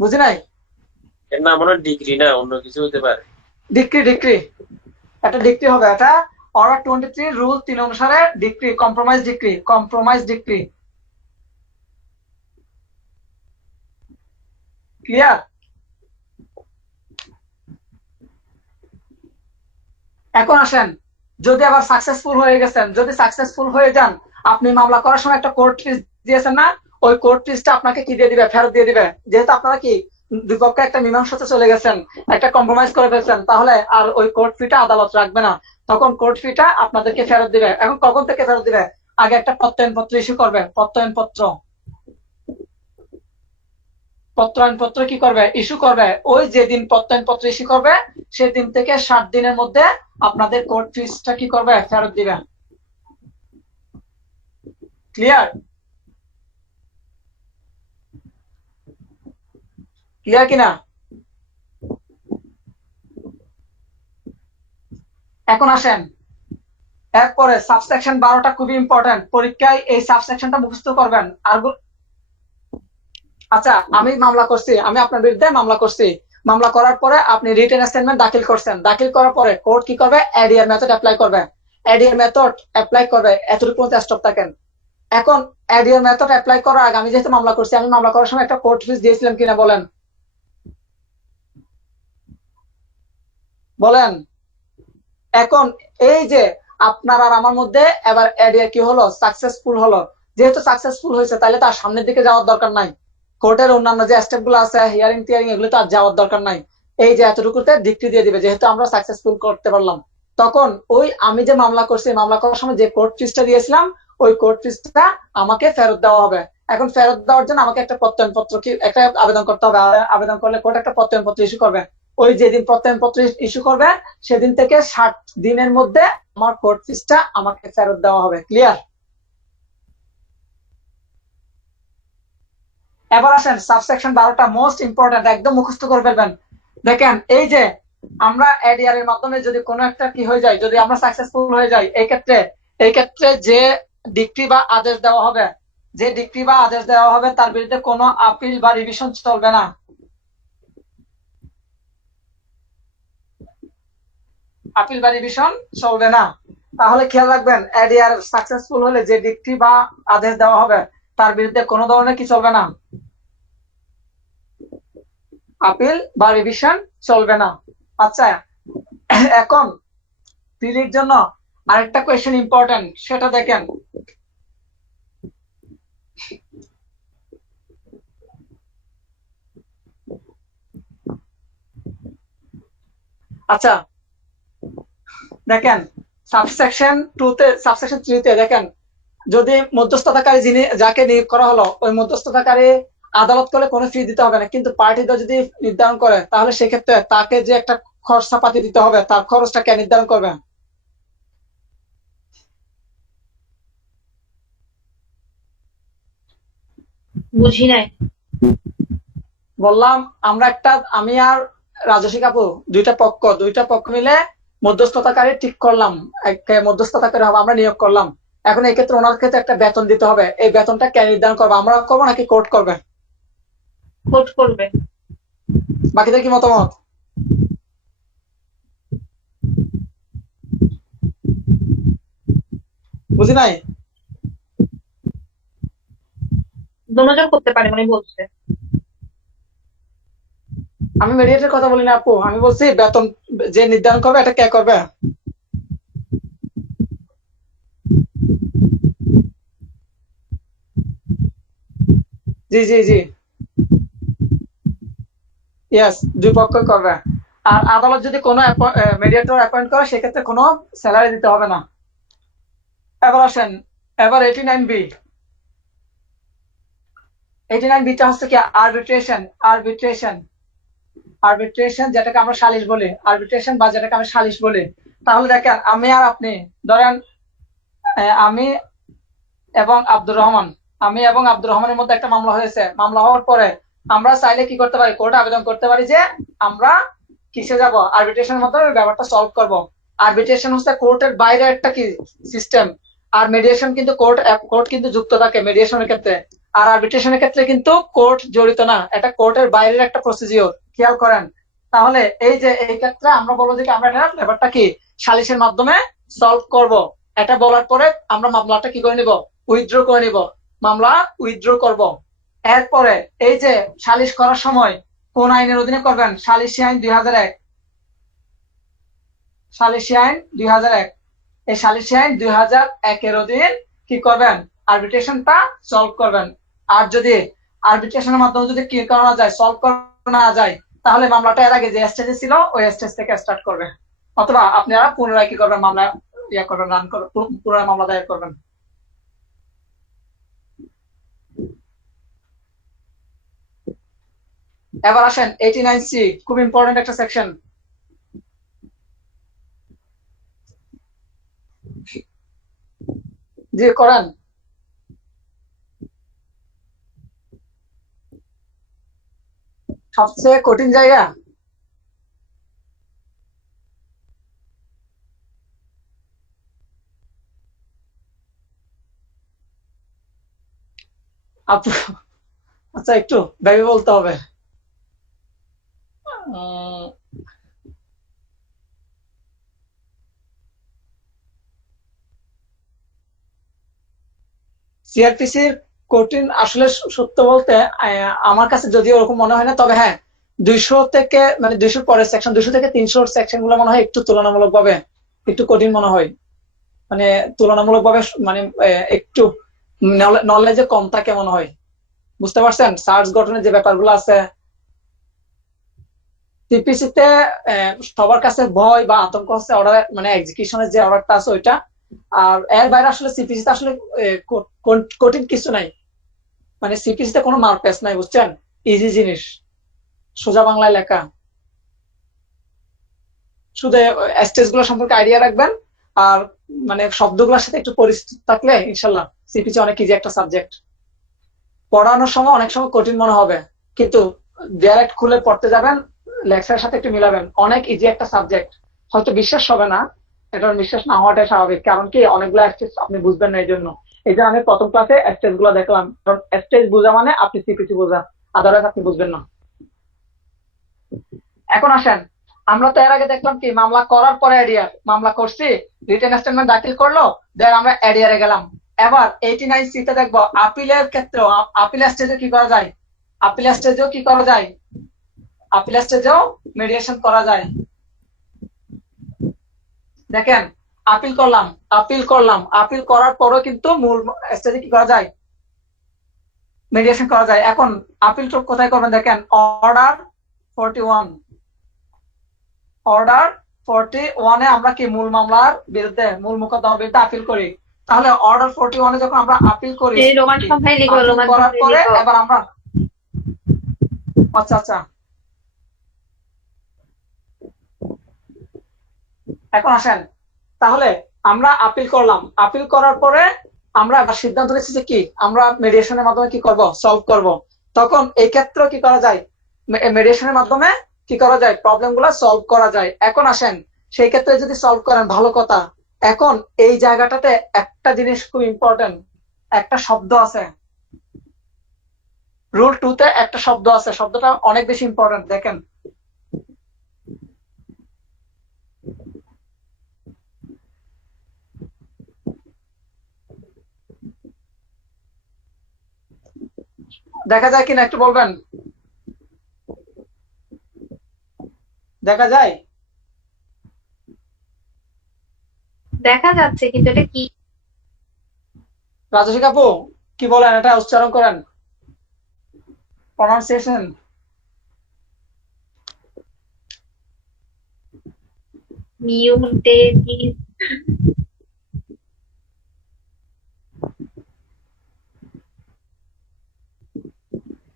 বুঝি নাই? এর নাম মনে হয় ডিগ্রি না, অন্য কিছু হতে পারে। ডিক্রি একটা ডিক্রি হবে, এটা অর্ডার 23 রুল 3 অনুসারে ডিক্রি, কম্প্রোমাইজ ডিক্রি। ক্লিয়ার? এখন আসেন, যদি আবার সাকসেসফুল হয়ে গেছেন, যদি সাকসেসফুল হয়ে যান, আপনি মামলা করার সময় একটা কোর্ট ফিস দিয়েছেন না, ওই কোর্ট ফিসটা আপনাকে কি দিয়ে দিবে, ফেরত দিয়ে দিবে। যেহেতু আপনারা কি দুই পক্ষে একটা মীমাংসাতে চলে গেছেন, একটা কম্প্রোমাইজ করে ফেলছেন, তাহলে আর ওই কোর্ট ফিটা আদালত রাখবে না, তখন কোর্ট ফিটা আপনাদেরকে ফেরত দিবে। এখন কখন থেকে ফেরত দিবে? আগে একটা প্রত্যয়নপত্র ইস্যু করবে, প্রত্যয়নপত্র কি করবে, ইস্যু করবে। ওই যেদিন প্রত্যয়নপত্র ইস্যু করবে সেদিন থেকে 7 দিনের মধ্যে আপনাদের কোর্ট ফিসটা কি করবে, ফেরত দিবে। ক্লিয়ার? ক্লিয়ার কিনা? এখন আসেন, এরপরে সাবসেকশন 12টা খুবই ইম্পর্টেন্ট, পরীক্ষায় এই সাবসেকশনটা মুখস্থ করবেন। আর আচ্ছা, আমি আপনার বিরুদ্ধে মামলা করছি, মামলা করার পরে আপনি রিটেন স্টেটমেন্ট দাখিল করছেন, দাখিল করার পরে কোর্ট কি করবে, এডিআর মেথড অ্যাপ্লাই করবে, এতটুকু স্টপ থাকেন। এখন এডিআর মেথড অ্যাপ্লাই করার আগে আমি যেহেতু মামলা করছি, আমি মামলা করার সময় একটা কোর্ট ফিস দিয়েছিলাম কিনা বলেন? এখন এই যে আপনার আর আমার মধ্যে এবার এডিআর কি হলো, সাকসেসফুল হলো। যেহেতু সাকসেসফুল হয়েছে, তাহলে তার সামনের দিকে যাওয়ার দরকার নাই, কোর্টের অন্যান্য যে স্টেপ গুলো আছে, হিয়ারিং টিয়ারিং, এগুলো তো আর যাওয়ার দরকার নাই। এই যে এতটুকুতে ডিক্রি দিয়ে দিবে, যেহেতু আমরা সাকসেসফুল করতে পারলাম। তখন ওই আমি যে মামলা করছি, মামলা করার সময় যে কোর্ট ফিসটা দিয়েছিলাম, ওই কোর্ট ফিসটা আমাকে ফেরত দেওয়া হবে। এখন ফেরত দেওয়ার জন্য আমাকে একটা প্রত্যয়নপত্র কি একটা আবেদন করতে হবে, আবেদন করলে কোর্ট একটা প্রত্যয়নপত্র ইস্যু করবে। ওই যেদিন প্রত্যয়নপত্র ইস্যু করবে সেদিন থেকে 7 দিনের মধ্যে আমার কোর্ট ফিসটা আমাকে ফেরত দেওয়া হবে। ক্লিয়ার? এবার আসেন, সাবসেকশন 12টা মোস্ট ইম্পর্টেন্ট, একদম মুখস্থ করে ফেলবেন। দেখেন, এই যে আমরা এডিআর এর মাধ্যমে যদি কোনো একটা কি হয়ে যায়, যদি আমরা সাকসেসফুল হয়ে যাই, এই ক্ষেত্রে যে ডিক্রি বা আদেশ দেওয়া হবে, তার বিরুদ্ধে কোনো আপিল বা রিভিশন চলবে না। আপিল বা রিভিশন চলবে না। তাহলে খেয়াল রাখবেন, এডিআর সাকসেসফুল হলে যে ডিক্রি বা আদেশ দেওয়া হবে, তার বিরুদ্ধে কোনো ধরনের কি চলবে না, আপিল বা রিভিশন চলবে না। আচ্ছা, এখন প্রিলির জন্য আরেকটা কোয়েশ্চেন ইম্পর্টেন্ট, সেটা দেখেন। আচ্ছা, দেখেন সাবসেকশন 3 তে দেখেন, যদি মধ্যস্থতাকারী যাকে নিয়োগ করা হলো, ওই মধ্যস্থতাকারী আদালত করলে কোনো ফি দিতে হবে না, কিন্তু পার্টিটা যদি নির্ধারণ করে, তাহলে সেক্ষেত্রে তাকে যে একটা খরচাপাতি দিতে হবে, তার খরচটা কে নির্ধারণ করবে? বুঝি নাই। বললাম, আমি আর রাজস্বী কাপু দুইটা পক্ষ মিলে মধ্যস্থতাকারী ঠিক করলাম, মধ্যস্থতাকারী হবে, আমরা নিয়োগ করলাম। এখন এই ক্ষেত্রে ওনার ক্ষেত্রে একটা বেতন দিতে হবে, এই বেতনটা কে নির্ধারণ করবে, আমরা করবো নাকি কোর্ট করবে? কোর্ট করবে। বাকিদের কি মতামত? বুঝি নাই। দুজন করতে পারে মানে বলছে। আমি মেডিয়েটের কথা বলি না আপু, আমি বলছি বেতন যে নির্ধারণ করবে এটা কে করবে? জি জি জি, ইয়েস, দুই পক্ষ করবে। আর আদালত যদি কোনো মেডিয়েটর অ্যাপয়েন্ট করে সেক্ষেত্রে কোনো স্যালারি দিতে হবে না। এবার আসেন, এবার 89B। 89Bটা হচ্ছে কি আরবিট্রেশন। আরবিট্রেশন আরবিট্রেশন যেটাকে আমরা সালিশ বলি, আরবিট্রেশন বা যেটাকে আমরা সালিশ বলি। তাহলে দেখেন, আমি আর আপনি, ধরেন আমি এবং আব্দুর রহমান, আমি এবং আব্দুর রহমানের মধ্যে একটা মামলা হয়েছে। মামলা হওয়ার পরে আমরা চাইলে কি করতে পারি, কোর্টে আবেদন করতে পারি যে আমরা কিসে যাব, আরবিট্রেশনের মাধ্যমে ব্যাপারটা সলভ করব। আরবিট্রেশন হচ্ছে কোর্টের বাইরে একটা কি সিস্টেম। আর মেডিয়েশন কিন্তু কোর্ট কিন্তু যুক্ত থাকে মেডিয়েশনের ক্ষেত্রে। আর আরবিট্রেশনের ক্ষেত্রে কিন্তু কোর্ট জড়িত না, এটা কোর্টের বাইরের একটা প্রসিজিওর, খেয়াল করেন। তাহলে এই যে এই ক্ষেত্রে আমরা বলবো যে আমরা এটা ব্যাপারটা কি সালিশের মাধ্যমে সলভ করব। এটা বলার পরে আমরা মামলাটা কি করে নিব, উইথড্র করে নিব, মামলা উইথড্র করব। এরপরে এই যে সালিশ করার সময় কোন আইনের অধীনে করবেন, সালিশি আইন 2001। সালিশি আইন 2001, এই সালিশি আইন 2001 এর অধীনে কি করবেন, আরবিট্রেশনটা সলভ করবেন। আর যদি আরবিট্রেশনের মাধ্যমে যদি কি করা যায়, সলভ করা না যায়, তাহলে মামলাটা এর আগে যে স্টেজে ছিল ওই স্টেজ থেকে স্টার্ট করবে। অথবা আপনারা পুনরায় কি করবেন, মামলা ইয়া করবেন, রান করবেন, পুনরায় মামলা দায়ের করবেন। এবার আসেন 89C, খুব ইম্পর্টেন্ট একটা সেকশন। জি করেন। সবচেয়ে কঠিন জায়গা। আপু, আচ্ছা একটু ভেবে বলতে হবে। সিআরপিসির কঠিন আসলে সত্য বলতে আমার কাছে যদিও ওরকম মনে হয় না, তবে হ্যাঁ 200 থেকে মানে 200 পরের সেকশন, 200 থেকে 300 সেকশন গুলো মনে হয় একটু তুলনামূলক ভাবে একটু কঠিন মনে হয়। মানে তুলনামূলক ভাবে মানে একটু নলেজে কম থাকে মনে হয়। বুঝতে পারছেন, সার্চ গঠনের যে ব্যাপারগুলো আছে সিপিসি তে, সবার কাছে ভয় বা আতঙ্ক হচ্ছে অর্ডার মানে এক্সিকিউশনের যে অর্ডারটা আছে ওইটা। আর এর বাইরে আসলে সিপিসি তে আসলে কঠিন কিছু নাই। মানে সিপিসি তে কোনো মারপ্যাচ নাই, বুঝছেন, ইজি জিনিস, সোজা বাংলায় লেখা। শুধু স্টেজ গুলো সম্পর্কে আইডিয়া রাখবেন। আর মানে শব্দগুলোর সাথে একটু পরিচিত থাকলে ইনশাল্লাহ সিপিসি অনেক ইজি একটা সাবজেক্ট। পড়ানোর সময় অনেক সময় কঠিন মনে হবে, কিন্তু ডাইরেক্ট খুলে পড়তে যাবেন, লেকচারের সাথে একটু মিলাবেন, অনেক ইজি একটা সাবজেক্ট। হয়তো বিশ্বাস হবে না, এটা বিশ্বাস না হওয়াটাই স্বাভাবিক, কারণ কি অনেকগুলো স্টেজ আপনি বুঝবেন না এই জন্য। এই জন্য আমি প্রথম ক্লাসে স্টেজ গুলো দেখলাম, কারণ স্টেজ বোঝা মানে আপনি সিপিসি বোঝা, আদারওয়াইজ আপনি বুঝবেন না। এখন আসেন, আমরা তো এর আগে দেখলাম কি মামলা করার পরে এডিআর, মামলা করছি, রিটেন স্টেটমেন্ট দাখিল করলো, দেন আমরা এডিআরে গেলাম। এবার 89C তে দেখবো আপিলের ক্ষেত্রেও, আপিল স্টেজে কি করা যায়, আপিল স্টেজেও কি করা যায়, আপিল স্টেজেও মেডিয়েশন করা যায়। দেখেন, আপিল করার পরও কিন্তু মূল স্টেজে কি করা যায়, মেডিয়েশন করা যায়। এখন আপিল কোথায় করবেন, দেখেন অর্ডার 41, অর্ডার 41-এ আমরা কি মূল মামলার বিরুদ্ধে, মূল মোকদ্দমার বিরুদ্ধে আপিল করি। তাহলে অর্ডার 41-এ যখন আমরা আপিল করি, এই রোমান সংখ্যায় লিখো, আপিল রোমান করার সংখ্যায় পরে লিখো। এবার আমরা, আচ্ছা আচ্ছা, এখন আসেন, তাহলে আমরা আপিল করলাম, আপিল করার পরে আমরা এবার সিদ্ধান্ত নিচ্ছি যে কি আমরা মেডিয়েশনের মাধ্যমে কি করব, সলভ করব। তখন এই ক্ষেত্রে কি করা যায়, মেডিয়েশনের মাধ্যমে কি করা যায়, প্রবলেম গুলা সলভ করা যায়। এখন আসেন, সেই ক্ষেত্রে যদি সলভ করেন ভালো কথা। এখন এই জায়গাটাতে একটা জিনিস খুব ইম্পর্টেন্ট, একটা শব্দ আছে, রুল 2 তে একটা শব্দ আছে, শব্দটা অনেক বেশি ইম্পর্টেন্ট। দেখেন, দেখা যায় কিনা একটু বলবেন। দেখা যায়? দেখা যাচ্ছে কিন্তু এটা কি? রাজস্বী আপু কি বলেন, এটা উচ্চারণ করেন, প্রনাউন্সিয়েশন। মিউটেটিস।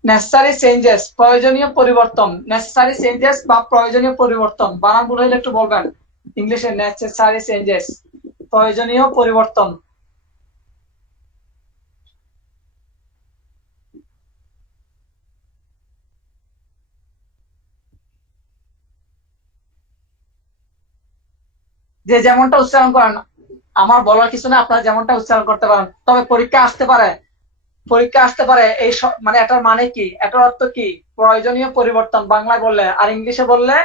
নেসেসারি চেঞ্জেস, প্রয়োজনীয় পরিবর্তন। নেসেসারি চেঞ্জেস বা প্রয়োজনীয় পরিবর্তন, বানানগুলো হলে একটু বলবেন। ইংলিশে নেসেসারি চেঞ্জেস, প্রয়োজনীয় পরিবর্তন। যে যেমনটা উচ্চারণ করেন, আমার বলার কিছু না, আপনারা যেমনটা উচ্চারণ করতে পারেন। তবে পরীক্ষা আসতে পারে, পরীক্ষা আসতে পারে এই মানে এটার মানে কি, এটার অর্থ কি? প্রয়োজনীয় পরিবর্তন বাংলায় বললে, আর ইংলিশে বললে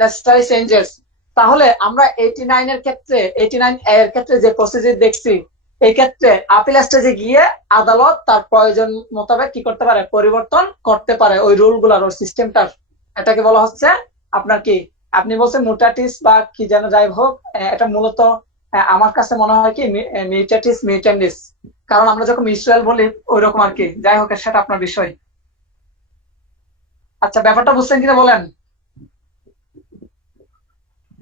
নেসেসারি চেঞ্জেস। তাহলে আমরা 89 এর ক্ষেত্রে, 89 এর ক্ষেত্রে যে প্রসিডিউর দেখছি, এই ক্ষেত্রে আপিল স্টেজে গিয়ে আদালত তার প্রয়োজন মোতাবেক কি করতে পারে, পরিবর্তন করতে পারে ওই রুল গুলার, ওই সিস্টেমটার। এটাকে বলা হচ্ছে আপনার কি, আপনি বলছেন মুটাটিস বা কি যেন, যাই হোক, এটা মূলত আমার কাছে মনে হয় কি মিউটাটিস মিউটেন্ডিস, কারণ আমরা যখন মিউচুয়াল বলি ওই রকম আর কি। যাই হোক, সেটা আপনার বিষয়। আচ্ছা, ব্যাপারটা বুঝছেন কিনা বলেন।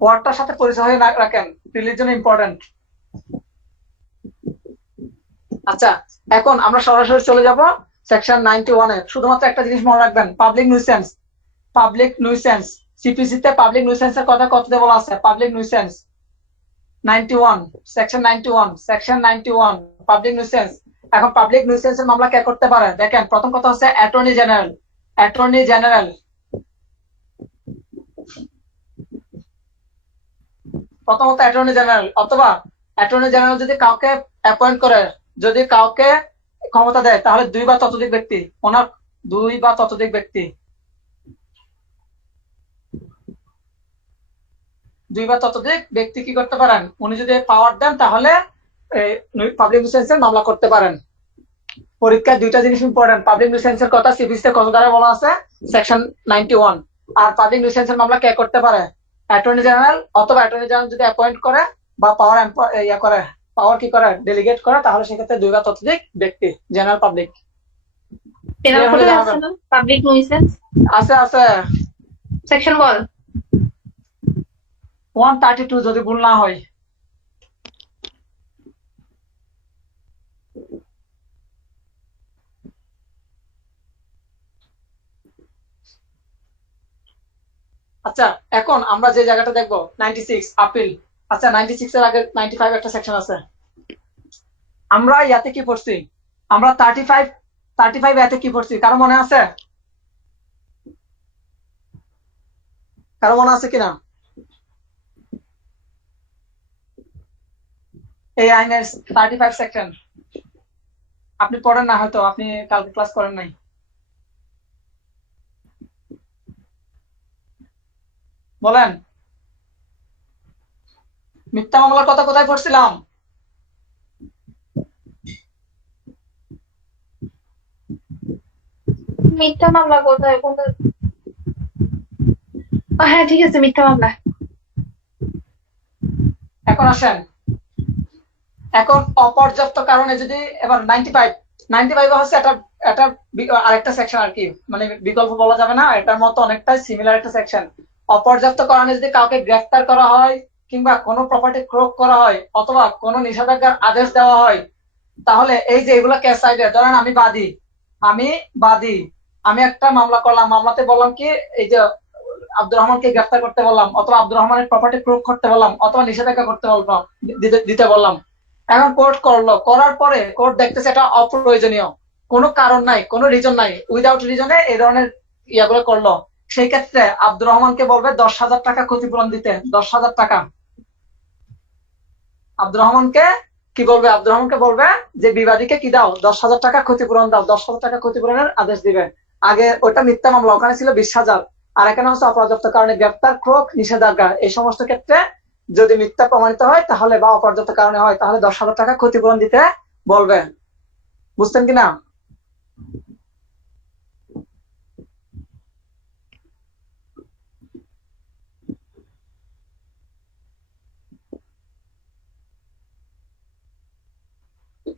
ওয়ার্ডটার সাথে পরিচয় হয়ে রাখেন, প্রিলির জন্য ইম্পর্টেন্ট। আচ্ছা, এখন আমরা সরাসরি চলে যাব সেকশন 91 এ। শুধুমাত্র একটা জিনিস মনে রাখবেন, public nuisance. Public nuisance, CPC তে পাবলিক নিউসেন্সের কথা কততে বলা আছে? Public nuisance 91, section 91, section 91, public nuisance. এখন পাবলিক নিউসেন্সের মামলা কে করতে পারে? দেখেন, প্রথম কথা হচ্ছে অ্যাটর্নি জেনারেল। অ্যাটর্নি জেনারেল, প্রথমত অ্যাটর্নি জেনারেল, অথবা অ্যাটর্নি জেনারেল যদি কাউকে অ্যাপয়েন্ট করে, যদি কাউকে ক্ষমতা দেয়, তাহলে দুই বা ততোধিক ব্যক্তি, ওনার দুই বা ততোধিক ব্যক্তি, দুই বা ততোধিক ব্যক্তি কি করতে পারেন, উনি যদি পাওয়ার দেন তাহলে পাবলিক নিউসেন্সের মামলা করতে পারেন। পরীক্ষায় দুইটা জিনিস ইম্পর্টেন্ট, পাবলিক নিউসেন্সের কথা সিপিসিতে কত ধারা বলা আছে? সেকশন 91। আর পাবলিক নিউসেন্সের মামলা কে করতে পারে? অ্যাটর্নি জেনারেল, অথবা অ্যাটর্নি জেনারেল যদি অ্যাপয়েন্ট করে বা পাওয়ার ইয়া করে, পাওয়ার কি করে, ডেলিগেট করে, তাহলে সেক্ষেত্রে দুই বা ততোধিক ব্যক্তি, জেনারেল পাবলিক। পেনাল ক্লিয়ার হলে কোডে আছে জানাবেন। না পাবলিক নুইসেন্স? আছে আছে, সেকশন বল। 132 যদি ভুল না হয়। আচ্ছা, এখন আমরা যে জায়গাটা দেখবো 96 আপিল। আচ্ছা, 96 এর আগে 95 একটা সেকশন আছে। আমরা ইয়াতে কি পড়ছি? আমরা 35 ইয়াতে কি পড়ছি, কারো মনে আছে? কারো মনে আছে কিনা? এই আইনের 35 সেকশন আপনি পড়েন না, হয়তো আপনি কালকে ক্লাস করেন নাই। বলেন, মিথ্যা মামলার কথা কোথায় পড়ছিলাম? মিথ্যা মামলা কোথায় কোনটা? হ্যাঁ ঠিক আছে, মিথ্যা মামলা। এখন আসেন, এখন অপর্যাপ্ত কারণে যদি, এবার 95 হচ্ছে এটা, এটা আরেকটা সেকশন আর কি, মানে বিকল্প বলা যাবে না, এটার মতো অনেকটাই সিমিলার একটা সেকশন। অপর্যাপ্ত কারণে যদি কাউকে গ্রেফতার করা হয়, কিংবা কোনো প্রপার্টি ক্রোক করা হয়, অথবা কোনো নিষেধাজ্ঞার আদেশ দেওয়া হয়, তাহলে এই যে এগুলো কেস সাইডে, ধরেন আমি বাদী, আমি বাদী, আমি একটা মামলা করলাম, মামলাতে বললাম কি, এই যে আব্দুর রহমানকে গ্রেফতার করতে বললাম, অথবা আব্দুর রহমানের প্রপার্টি ক্রোক করতে বললাম, অথবা নিষেধাজ্ঞা করতে বললাম, দিতে বললাম। এখন কোর্ট করলো, করার পরে কোর্ট দেখতেছে এটা অপ্রয়োজনীয়, কোনো কারণ নাই, কোনো রিজন নাই, উইদাউট রিজনে এই ধরনের ইয়াগুলো করলো। সেই ক্ষেত্রে আব্দুর রহমানকে বলবে 10,000 টাকা ক্ষতিপূরণ দিতে, 10,000 টাকা। আব্দুর রহমানকে কি বলবে? আব্দুর রহমানকে বলবে যে বিবাদীকে কি দাও, 10,000 টাকা ক্ষতিপূরণ দাও, 10,000 টাকা ক্ষতিপূরণের আদেশ দিবে। আগে ওটা মিথ্যা মামলা, ওখানে ছিল 20,000, আর এখানে হচ্ছে অপর্যাপ্ত কারণে গ্রেফতার, ক্রোক, নিষেধাজ্ঞা, এই সমস্ত ক্ষেত্রে যদি মিথ্যা প্রমাণিত হয় তাহলে, বা অপর্যাপ্ত কারণে হয়, তাহলে 10,000 টাকা ক্ষতিপূরণ দিতে বলবে। বুঝতেন কিনা?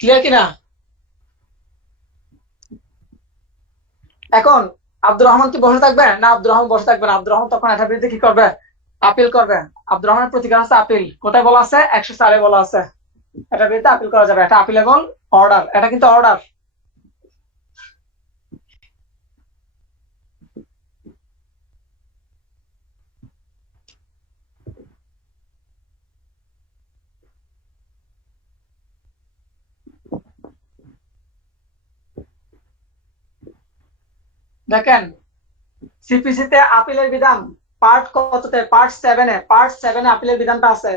ক্লিয়ার কিনা? এখন আব্দুর রহমান কি বসে থাকবে না? আব্দুর রহমান বসে থাকবে না। আব্দুর রহমান তখন এটার বিরুদ্ধে কি করবে? আপিল করবে। আব্দুর রহমানের প্রতিকার আছে আপিল। কোথায় বলা আছে? 104 বলা আছে এটার বিরুদ্ধে আপিল করা যাবে। এটা আপিলেবল অর্ডার, এটা কিন্তু অর্ডার। দেখেন সিপিসিতে আপিলের বিধান পার্ট কততে? পার্ট 7-এ আপিলের বিধানটা আছে।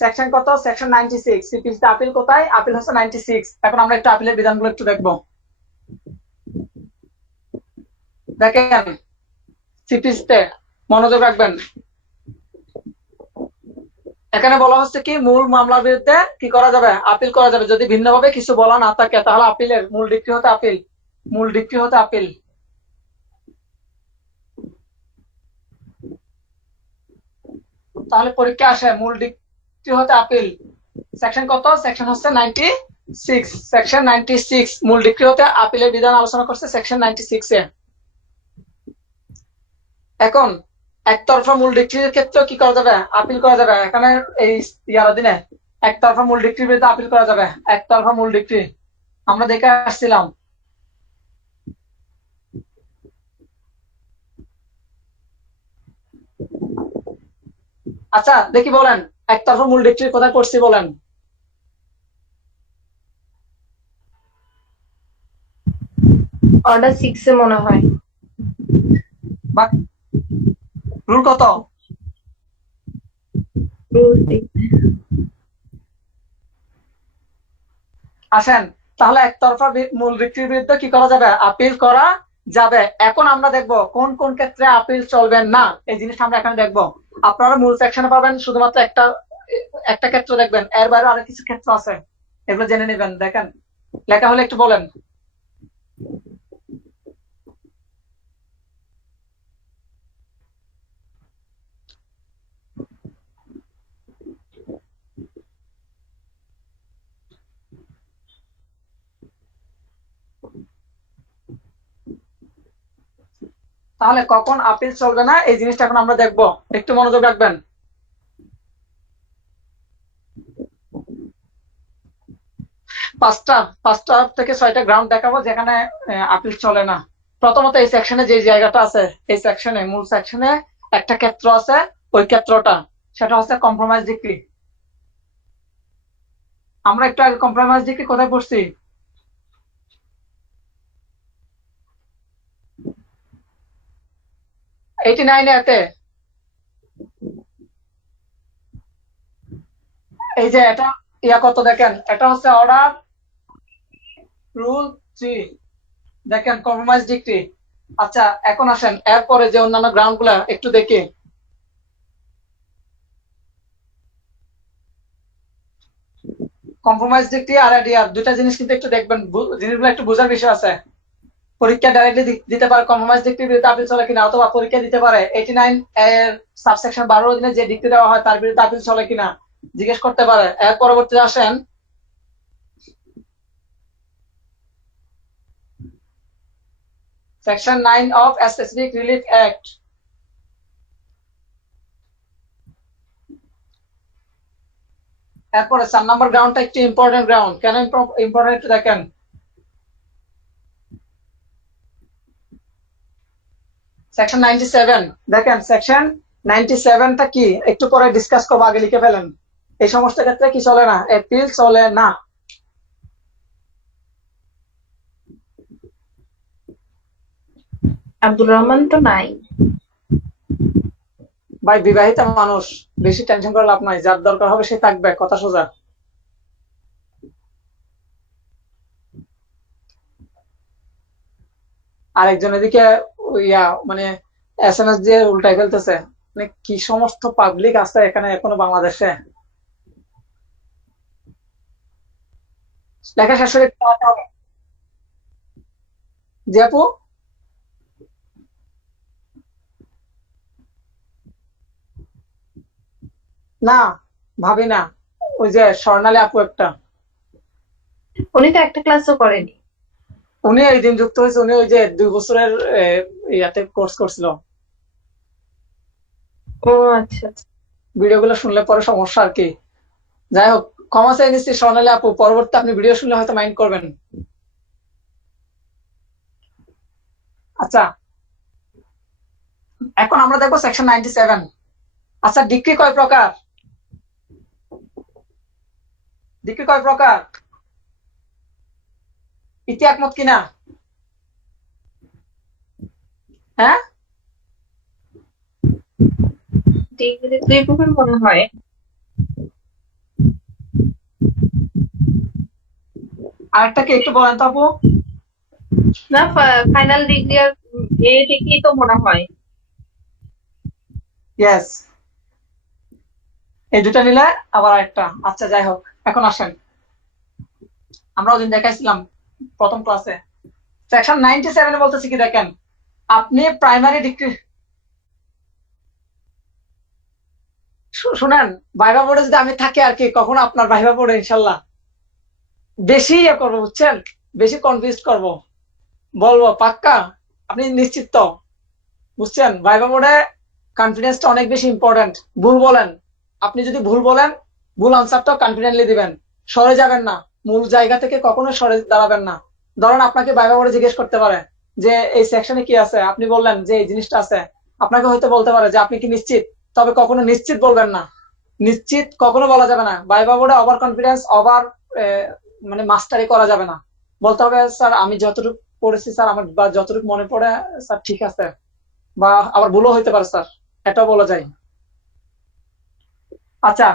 সেকশন কত? সেকশন 96। সিপিসিতে আপিল কোথায়? আপিল হচ্ছে 96। এখন আমরা একটু আপিলের বিধানগুলো একটু দেখবো। দেখেন সিপিসিতে মনোযোগ রাখবেন। এখানে বলা হচ্ছে কি মূল মামলার বিরুদ্ধে কি করা যাবে? আপিল করা যাবে যদি ভিন্নভাবে কিছু বলা না থাকে, তাহলে আপিলের মূল ডিক্রি হতে আপিল। মূল ডিক্রি হতে আপিল। তাহলে পরীক্ষা আসে মূল ডিক্রি হতে আপিল। সেকশন কত? সেকশন হচ্ছে 96। সেকশন 96 মূল ডিক্রি হতে আপিলের বিধান আলোচনা করছে সেকশন 96-এ। এখন একতরফা মূল ডিক্রির ক্ষেত্রে কি করা যাবে? আপিল করা যাবে। এখানে এই ইয়ার অধীনে একতরফা মূল ডিক্রির বিরুদ্ধে আপিল করা যাবে। একতরফা মূল ডিক্রি আমরা দেখে আসছিলাম। আচ্ছা দেখি বলেন একতরফা মূল ডিক্রির কথা করছি বলেন। অর্ডার 6 মনে হয়। বা রুল কত? রুল আসেন তাহলে একতরফা মূল ডিক্রির বিরুদ্ধে কি করা যাবে? আপিল করা যাবে। এখন আমরা দেখব কোন কোন ক্ষেত্রে আপিল চলবে না, এই জিনিসটা আমরা এখানে দেখব। আপনারা মূল সেকশনে পাবেন শুধুমাত্র একটা একটা ক্ষেত্র দেখবেন, এর বাইরে আরো কিছু ক্ষেত্র আছে, এগুলো জেনে নেবেন। দেখেন লেখা হলে একটু বলেন। তাহলে কখন আপিল চলবে না এই জিনিসটা এখন আমরা দেখব, একটু মনোযোগ রাখবেন। পাঁচটা থেকে 6টা গ্রাউন্ড দেখাবো যেখানে আপিল চলে না। প্রথমত এই সেকশনে যে জায়গাটা আছে, এই সেকশনে মূল সেকশনে একটা ক্ষেত্র আছে, ওই ক্ষেত্রটা সেটা হচ্ছে কম্প্রোমাইজ ডিক্রি। আমরা একটু আগে কম্প্রোমাইজ ডিক্রি কোথায় পড়ছি? 89-এতে। এই যে এটা ইয়া কত দেখেন, এটা হচ্ছে অর্ডার রুল 3। দেখেন কম্প্রোমাইজ ডিক্রি। আচ্ছা এখন আসেন এরপরে যে অন্যান্য গ্রাউন্ড গুলা একটু দেখি। কম্প্রোমাইজ ডিক্রি আর এডিআর দুইটা জিনিস কিন্তু একটু দেখবেন, জিনিসগুলো একটু বোঝার বিষয় আছে। পরীক্ষা ডাইরেক্টলি দিতে পারে কম্প্রোমাইজ ডিক্রির বিরুদ্ধে আপিল চলে কিনা, অথবা পরীক্ষা দিতে পারে 89 এর সাবসেকশন 12 অধীনে যে ডিক্রি দেওয়া হয় তার বিরুদ্ধে আপিল চলে কিনা জিজ্ঞেস করতে পারে। এর পরবর্তীতে আসেন section 9 of specific relief act. এরপরে 4 নম্বর গ্রাউন্ডটা একটু ইম্পর্টেন্ট গ্রাউন্ড। কেন ইম্পর্টেন্ট দেখেন, সেকশন 97। দেখেন সেকশন 97টা কি একটু পরে ডিসকাস করবো, আগে লিখে ফেলেন। এই সমস্ত ক্ষেত্রে কি চলে না? আপিল চলে না। আব্দুর রহমান তো নাই। ভাই বিবাহিত মানুষ, বেশি টেনশন করে লাভ নাই, যার দরকার হবে সে থাকবে, কথা সোজা। আরেকজন এদিকে ইয়া মানে SMS দিয়ে উল্টাই ফেলতেছে। মানে কি সমস্ত পাবলিক আছে এখানে এখনো বাংলাদেশে। লেখা শেষ করে খাওয়াতে হবে। জি আপু। না ভাবি না, ওই যে স্বর্ণালী আপু একটা। উনি তো একটা ক্লাসও করেনি। উনি এই দিন যুক্ত হয়েছে, উনি ওই যে 2 বছরের ইয়াতে কোর্স করছিল। ও আচ্ছা আচ্ছা। ভিডিওগুলো শুনলে পরে সমস্যা আর কি। যাই হোক, ক্ষমা চাই নিচ্ছি সোনালী আপু, পরবর্তী আপনি ভিডিও শুনলে হয়তো মাইন্ড করবেন। আচ্ছা, এখন আমরা দেখবো সেকশন 97। আচ্ছা, ডিক্রি কয় প্রকার? ডিক্রি কয় প্রকার? ইতি একমত কিনা? হ্যাঁ, ডিগ্রি 2 প্রকার মনে হয়। আরেকটা কি একটু বলেন তো আপু? না, ফাইনাল ডিগ্রি আর এ ডিগ্রি তো মনে হয়। ইয়েস, এই দুটা নিলে আবার আরেকটা। আচ্ছা যাই হোক, এখন আসেন, আমরা ওদিন দেখাইছিলাম প্রথম ক্লাসে সেকশন 97 বলতেছি কি দেখেন, আপনি প্রাইমারি ডিগ্রি শুনেন, ভাইবা বোর্ডে যদি আমি থাকি আর কি, কখনো আপনার ভাইবা বোর্ডে ইনশাল্লাহ বেশি ইয়ে করবো, বুঝছেন, বেশি কনভিন্স করবো, বলবো পাক্কা। আপনি নিশ্চিত তো? বুঝছেন, ভাইবা বোর্ডে কনফিডেন্সটা অনেক বেশি ইম্পর্টেন্ট। ভুল বলেন, আপনি যদি ভুল বলেন, ভুল আনসারটাও কনফিডেন্টলি দিবেন, সরে যাবেন না, মূল জায়গা থেকে কখনো সরে দাঁড়াবেন না। ধরেন আপনাকে ভাইবা বোর্ডে জিজ্ঞেস করতে পারে যে এই সেকশনে কি আছে, আপনি বললেন যে এই জিনিসটা আছে, আপনাকে হয়তো বলতে পারে যে আপনি কি নিশ্চিত, তবে কখনো নিশ্চিত বলবেন না, নিশ্চিত কখনো বলা যাবে না। ভাইবা বোর্ডে ওভার কনফিডেন্স, ওভার মানে মাস্টারি করা যাবে না। বলতে হবে স্যার আমি যতটুকু পড়েছি স্যার, আমার বা যতটুকু মনে পড়ে স্যার ঠিক আছে, বা আবার ভুলও হইতে পারে স্যার, এটাও বলা যায়। আচ্ছা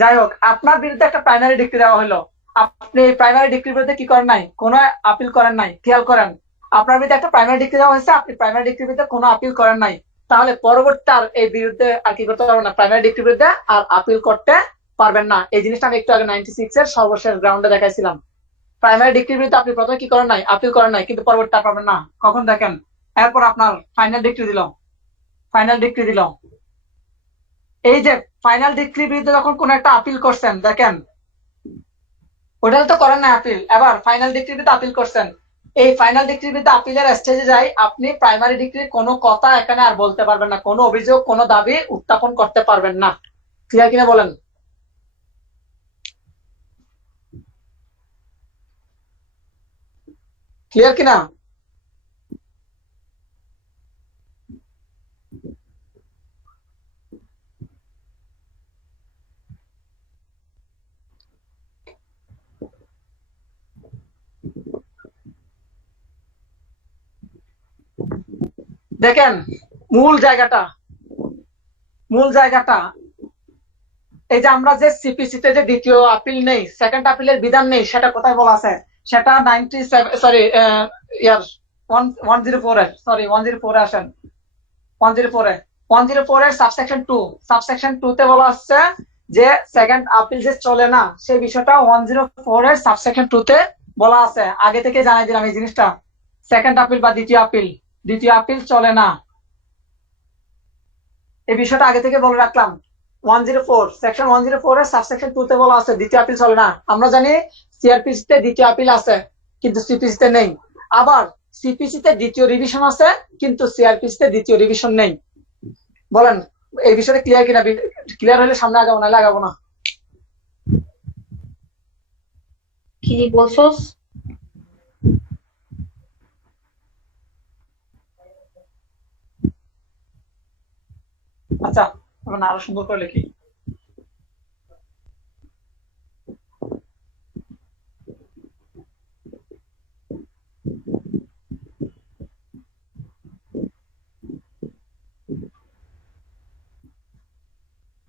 যাই হোক, আপনার বিরুদ্ধে একটা প্রাইমারি ডিগ্রি দেওয়া হলো, আপনি এই প্রাইমারি ডিগ্রির বিরুদ্ধে কি করেন নাই, কোনো আপিল করেন নাই, খেয়াল করেন, আপনার বিরুদ্ধে একটা প্রাইমারি ডিগ্রি দেওয়া হয়েছে, আপনি প্রাইমারি ডিগ্রির বিরুদ্ধে কোনো আপিল করেন নাই, তাহলে পরবর্তী আর এই বিরুদ্ধে আর কি করতে পারবেন না, প্রাইমারি ডিগ্রির বিরুদ্ধে আর আপিল করতে পারবেন না। এই জিনিসটা আমি একটু আগে 96 এর সর্বশেষ গ্রাউন্ডে দেখাইছিলাম। প্রাইমারি ডিগ্রির বিরুদ্ধে আপনি প্রথমে কি করেন নাই, আপিল করেন নাই, কিন্তু পরবর্তী আর পারবেন না। কখন দেখেন, এরপর আপনার ফাইনাল ডিগ্রি দিল, ফাইনাল ডিগ্রি দিল, এই যে ফাইনাল ডিগ্রির বিরুদ্ধে যখন কোন একটা আপিল করছেন দেখেন, ওটা তো করেন না আপিল, এবার ফাইনাল ডিগ্রির বিরুদ্ধে আপিল করছেন, এই ফাইনাল ডিগ্রির বিরুদ্ধে আপিলের স্টেজে যাই, আপনি প্রাইমারি ডিগ্রির কোনো কথা এখানে আর বলতে পারবেন না, কোনো অভিযোগ কোনো দাবি উত্থাপন করতে পারবেন না। ক্লিয়ার কিনা বলেন? ক্লিয়ার কিনা? দেখেন, মূল জায়গাটা, মূল জায়গাটা, এই যে আমরা যে সিপিসিতে যে দ্বিতীয় আপিল নেই, সেকেন্ড আপিলের বিধান নেই, সেটা কোথায় বলা আছে? সেটা 97, সরি ইয়ার 104 এর, সরি 104 এ আসেন, 104 এ, 104 এর সাবসেকশন 2, সাবসেকশন 2 তে বলা আছে যে সেকেন্ড আপিল যে চলে না, সেই বিষয়টা 104 এর সাবসেকশন 2 তে বলা আছে। আগে থেকে জানাই দিলাম এই জিনিসটা, সেকেন্ড আপিল বা দ্বিতীয় আপিল, দ্বিতীয় আপিল চলে না, এই বিষয়টা আগে থেকে বলে রাখলাম। 104, সেকশন 104 এর সাবসেকশন 2 তে বলা আছে দ্বিতীয় আপিল চলে না। আমরা জানি সিআরপিসি তে দ্বিতীয় আপিল আছে, কিন্তু সিপিসি তে নেই। আবার সিপিসি তে দ্বিতীয় রিভিশন আছে, কিন্তু সিআরপিসি তে দ্বিতীয় রিভিশন নেই। বলেন এই বিষয়টা ক্লিয়ার কিনা? ক্লিয়ার হলে সামনে আগাবো, নাহলে আগাবো না। কি বলছোস? আচ্ছা, আমরা আরো সুন্দর করে লিখি।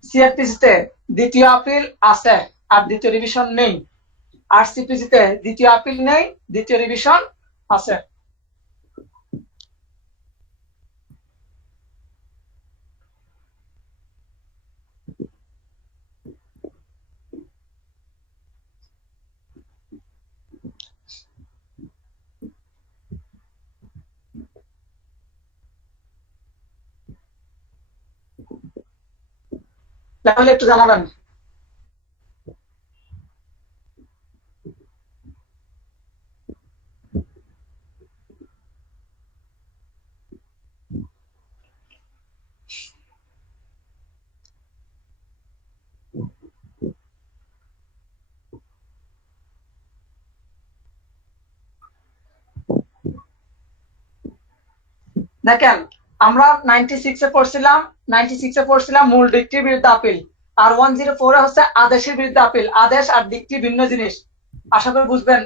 সিআরপিসি তে দ্বিতীয় আপিল আছে আর দ্বিতীয় রিভিশন নেই, আর সিপিসি তে দ্বিতীয় আপিল নেই, দ্বিতীয় রিভিশন আছে। তাহলে একটু জানাবেন। দেখেন আমরা 96 এ পড়ছিলাম মূল ডিক্রির বিরুদ্ধে আপিল, আর 104 এ হচ্ছে আদেশের বিরুদ্ধে আপিল। আদেশ আর ডিক্রি ভিন্ন জিনিস, আশা করি বুঝবেন।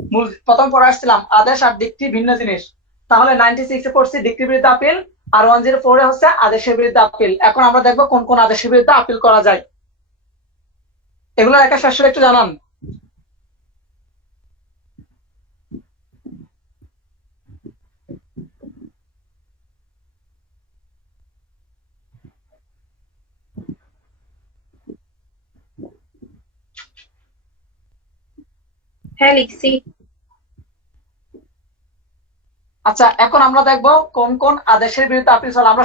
মূল প্রথম পড়া আসছিলাম আদেশ আর ডিক্রি ভিন্ন জিনিস। তাহলে 96 এ পড়ছি ডিক্রির বিরুদ্ধে আপিল, আর 104 এ হচ্ছে আদেশের বিরুদ্ধে আপিল। এখন আমরা দেখবো কোন কোন আদেশের বিরুদ্ধে আপিল করা যায়, এগুলো একা শেষ একটু জানান। হ্যাঁ লিখছি। আচ্ছা, এখন আমরা দেখবো কোন কোন আদেশের বিরুদ্ধে আপিল চলে। আমরা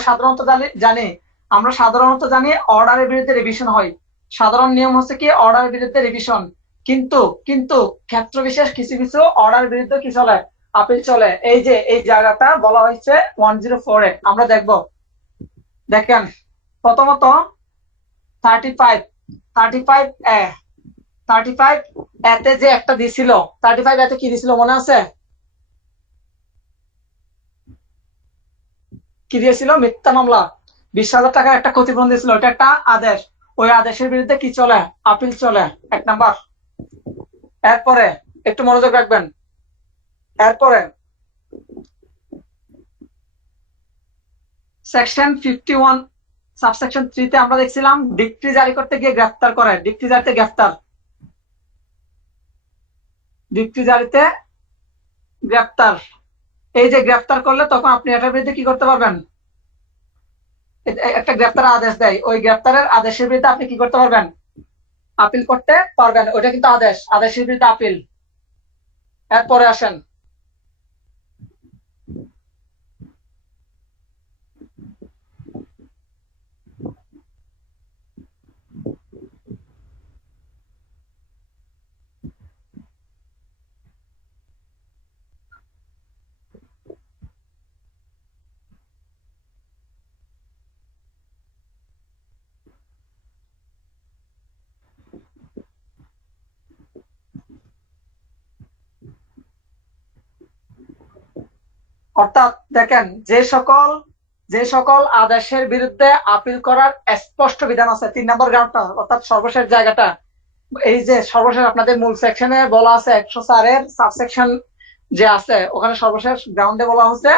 সাধারণত জানি অর্ডারের বিরুদ্ধে রিভিশন হয়। সাধারণ নিয়ম হচ্ছে কি অর্ডারের বিরুদ্ধে রিভিশন, কিন্তু কিন্তু ক্ষেত্র বিশেষ কিছু কিছু অর্ডারের বিরুদ্ধে কি চলে, আপিল চলে। এই যে এই জায়গাটা বলা হয়েছে 104 এ, আমরা দেখবো। দেখেন প্রথমত 35 এ 35 এতে যে একটা দিছিল, 35 এতে কি দিছিল মনে আছে? কি দিয়েছিল? মিথ্যা মামলা, 20,000 টাকার একটা ক্ষতিপূরণ দিয়েছিল, ওটা একটা আদেশ। ওই আদেশের বিরুদ্ধে কি চলে, আপিল চলে, 1 নাম্বার। এরপরে একটু মনোযোগ রাখবেন, এরপরে সেকশন 51 সাবসেকশন 3 তে আমরা দেখছিলাম ডিক্রি জারি করতে গিয়ে গ্রেফতার করে, ডিক্রি জারিতে গ্রেফতার, ডিক্রি জারিতে গ্রেফতার। এই যে গ্রেফতার করলে তখন আপনি এটার বিরুদ্ধে কি করতে পারবেন, একটা গ্রেফতার আদেশ দেয়, ওই গ্রেফতারের আদেশের বিরুদ্ধে আপনি কি করতে পারবেন, আপিল করতে পারবেন। ওইটা কিন্তু আদেশ, আদেশের বিরুদ্ধে আপিল। এরপরে আসেন অর্থাৎ দেখেন যে সকল আদেশের বিরুদ্ধে আপিল করার স্পষ্ট বিধান আছে, 3 নম্বর গ্রাউন্ডটা অর্থাৎ সর্বশেষ জায়গাটা। এই যে সর্বশেষ আপনাদের মূল সেকশনে বলা আছে 104 এর সাবসেকশন যে আছে, ওখানে সর্বশেষ গ্রাউন্ডে বলা হচ্ছে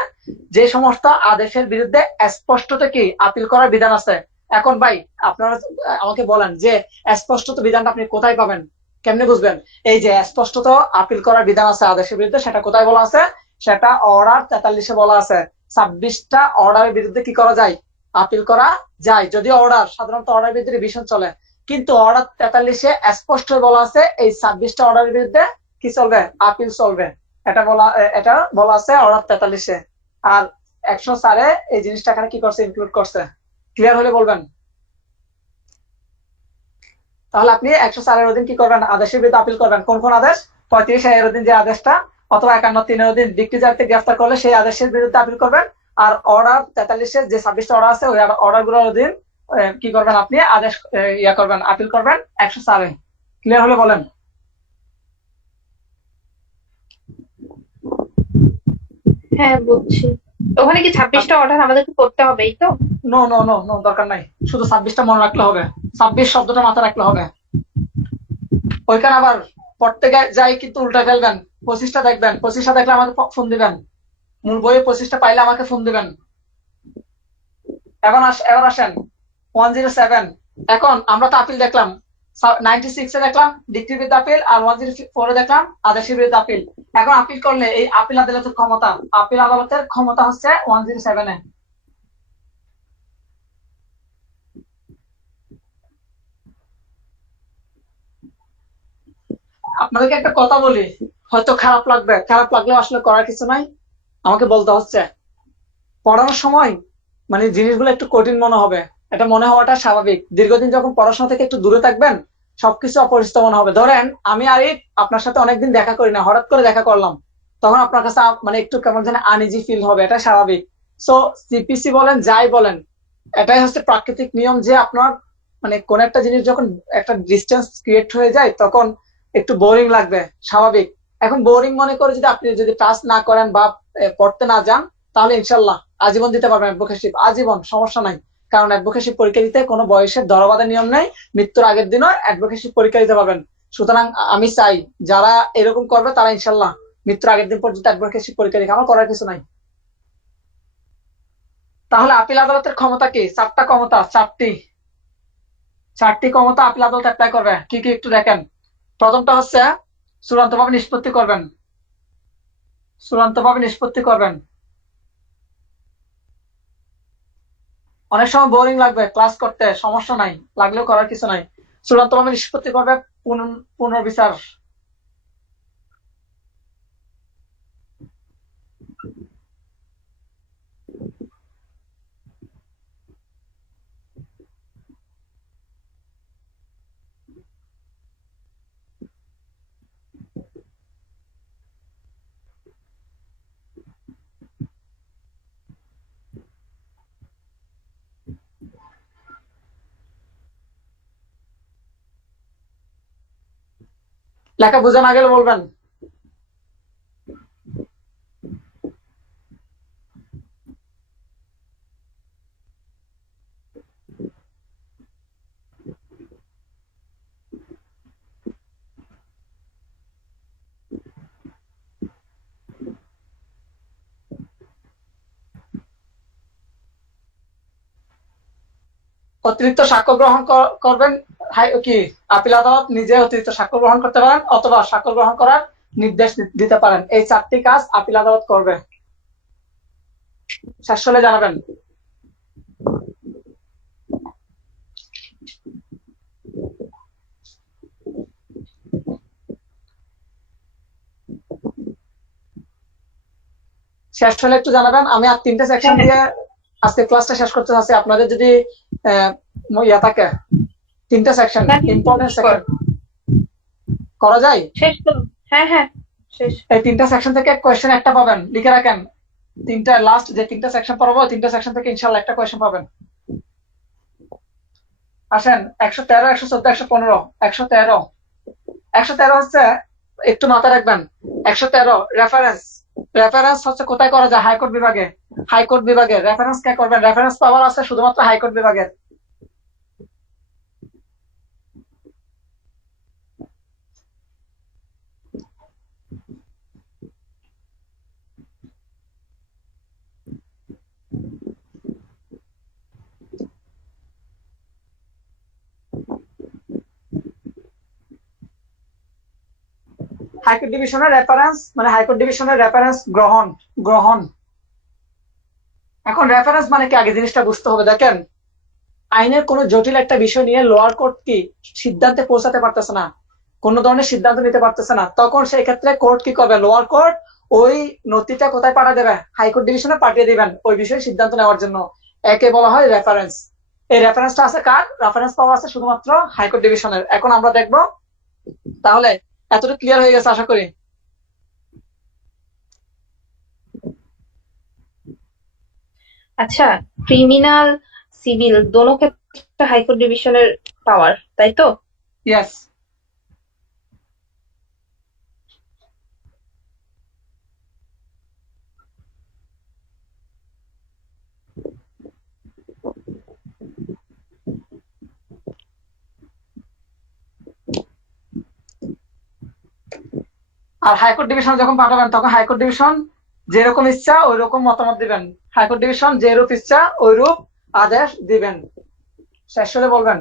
যে সমস্ত আদেশের বিরুদ্ধে স্পষ্টত কি আপিল করার বিধান আছে। এখন ভাই আপনারা আমাকে বলেন যে স্পষ্টত বিধানটা আপনি কোথায় পাবেন, কেমনে বুঝবেন? এই যে স্পষ্টত আপিল করার বিধান আছে আদেশের বিরুদ্ধে, সেটা কোথায় বলা আছে? সেটা অর্ডার 43 এ বলা আছে। 26টা অর্ডারের বিরুদ্ধে কি করা যায়, আপিল করা যায়। যদিও অর্ডার সাধারণত অর্ডারের বিরুদ্ধে রিভিশন চলে, কিন্তু অর্ডার 43 এ স্পষ্ট বলা আছে এই 26টা অর্ডারের বিরুদ্ধে কি চলবে, আপিল চলবে। এটা বলা আছে অর্ডার 43 এ। আর 104 এ এই জিনিসটা এখানে কি করছে, ইনক্লুড করছে। ক্লিয়ার হলে বলবেন। তাহলে আপনি 104 এর অধীন কি করবেন, আদেশের বিরুদ্ধে আপিল করবেন। কোন কোন আদেশ? 35 এর অধীন যে আদেশটা, অথবা 51 এর অধীন ডিক্রি জারিতে গ্রেফতার করলে সেই আদেশের বিরুদ্ধে আপিল করবেন। আর অর্ডার 43 এর যে 26টা অর্ডার আছে ওই অর্ডার গুলোর অধীন কি করবেন, আপনি আদেশ করবেন, আপিল করবেন 104 এ। ক্লিয়ার হলে বলেন। হ্যাঁ বুঝছি। ওখানে কি 26টা অর্ডার আমাদেরকে করতে হবে, এই তো? নো নো নো নো, দরকার নাই, শুধু 26টা মনে রাখলে হবে, 26 শব্দটা মাথায় রাখলে হবে। ওইখানে আবার পড়তে যাই কিন্তু উল্টা ফেলবেন। 25টা দেখবেন, 25টা দেখলে আমাকে ফোন দিবেন, মূল বইয়ে 25টা পাইলে আমাকে ফোন দিবেন। এবার আসেন 107। এখন আমরা তো আপিল দেখলাম, 96 এ দেখলাম ডিক্রির বিরুদ্ধে আপিল, আর 104 এ দেখলাম আদেশের বিরুদ্ধে আপিল। এখন আপিল করলে এই আপিল আদালতের ক্ষমতা হচ্ছে 107 এ। আপনাদেরকে একটা কথা বলি, হয়তো খারাপ লাগবে, খারাপ লাগলেও আসলে করার কিছু নাই, আমাকে বলতে হচ্ছে। পড়ানোর সময় মানে জিনিসগুলো একটু কঠিন মনে হবে, এটা মনে হওয়াটা স্বাভাবিক। দীর্ঘদিন যখন পড়াশোনা থেকে একটু দূরে থাকবেন সবকিছু অপরিচিত মনে হবে। ধরেন আমি আপনার সাথে অনেকদিন দেখা করি না, হঠাৎ করে দেখা করলাম, তখন আপনার কাছে মানে একটু কেমন যেন আনইজি ফিল হবে, এটা স্বাভাবিক। সো সিপিসি বলেন যাই বলেন, এটাই হচ্ছে প্রাকৃতিক নিয়ম যে আপনার মানে কোন একটা জিনিস যখন একটা ডিস্টেন্স ক্রিয়েট হয়ে যায় তখন একটু বোরিং লাগবে, স্বাভাবিক। এখন বোরিং মনে করে যদি আপনি টাচ না করেন বা পড়তে না যান, তাহলে ইনশাল্লাহ আজীবন দিতে পারবেন অ্যাডভোকেটশিপ, আজীবন, সমস্যা নাই। কারণ অ্যাডভোকেটশিপ পরীক্ষা দিতে কোনো বয়সের ধরাবাঁধা নিয়ম নেই, মৃত্যুর আগের দিনও অ্যাডভোকেটশিপ পরীক্ষা দিতে পারবেন। সুতরাং আমি চাই যারা এরকম করবে তারা ইনশাল্লাহ মৃত্যুর আগের দিন পর্যন্ত অ্যাডভোকেটশিপ পরীক্ষা দিকে, আমার করার কিছু নাই। তাহলে আপিল আদালতের ক্ষমতা কি? 4টা ক্ষমতা, 4টি ক্ষমতা আপিল আদালত অ্যাপ্লাই করবে। কি কি একটু দেখেন। প্রথমটা হচ্ছে চূড়ান্তভাবে নিষ্পত্তি করবেন, চূড়ান্তভাবে নিষ্পত্তি করবেন। অনেক সময় বোরিং লাগবে ক্লাস করতে, সমস্যা নাই, লাগলেও করার কিছু নাই। চূড়ান্তভাবে নিষ্পত্তি করবে পুনর্বিচার। লেখা বোঝা না গেলে বলবেন। অতিরিক্ত সাক্ষ্য গ্রহণ করবেন। কি আপিল আদালত নিজে অতিরিক্ত সাক্ষ্য গ্রহণ করতে পারেন অথবা সাক্ষ্য গ্রহণ করার নির্দেশ দিতে পারেন। এই 4টি কাজ আপিল আদালত করবে। শেষ হলে জানাবেন। শেষ হলে একটু জানাবেন। আমি আর 3টে সেকশন দিয়ে আজকে ক্লাসটা শেষ করতে চাচ্ছি। আপনাদের যদি ইয়া থাকে 3টে সেকশন, ইম্পর্টেন্ট সেকশন করা যায়। শেষ তো, হ্যাঁ হ্যাঁ শেষ। এই 3টা সেকশন থেকে কোয়েশ্চেন একটা পাবেন, লিখে রাখেন। 3টা লাস্ট যে 3টা সেকশন পড়াবো, 3টা সেকশন থেকে ইনশাআল্লাহ একটা কোয়েশ্চেন পাবেন। আসেন 113, 114, 115। 113, 113 হচ্ছে, একটু মাথায় রাখবেন, 113 রেফারেন্স। রেফারেন্স হচ্ছে কোথায় করা যায়? হাইকোর্ট বিভাগে। হাইকোর্ট বিভাগে রেফারেন্স কে করবেন? রেফারেন্স পাওয়ার আছে শুধুমাত্র হাইকোর্ট বিভাগের। হাইকোর্ট ডিভিশনের রেফারেন্স মানে হাইকোর্ট ডিভিশনের রেফারেন্স গ্রহণ গ্রহণ। এখন রেফারেন্স মানে কি আগে জিনিসটা বুঝতে হবে। দেখেন, আইনের কোনো জটিল একটা বিষয় নিয়ে লোয়ার কোর্ট কি সিদ্ধান্তে পৌঁছাতে পারতেছে না, কোন ধরনের সিদ্ধান্ত নিতে পারতেছে না, তখন সেই ক্ষেত্রে কোর্ট কি করবে? লোয়ার কোর্ট ওই নথিটা কোথায় পাঠিয়ে দেবে? হাইকোর্ট ডিভিশনে পাঠিয়ে দিবেন ওই বিষয়ে সিদ্ধান্ত নেওয়ার জন্য। একে বলা হয় রেফারেন্স। এই রেফারেন্সটা আছে কার? রেফারেন্স পাওয়ার আছে শুধুমাত্র হাইকোর্ট ডিভিশনের। এখন আমরা দেখবো। তাহলে এতটুকু ক্লিয়ার হয়ে গেছে আশা করি। আচ্ছা, ক্রিমিনাল সিভিল দোনো ক্ষেত্রে হাইকোর্ট ডিভিশনের পাওয়ার, তাই তো? ইয়েস। আর হাইকোর্ট ডিভিশন যখন পাঠাবেন তখন হাইকোর্ট ডিভিশন যেরকম ইচ্ছা ওই রকম মতামত দিবেন। হাইকোর্ট ডিভিশন যেরূপ ইচ্ছা ওইরূপ আদেশ দিবেন। শেষ হলে বলবেন।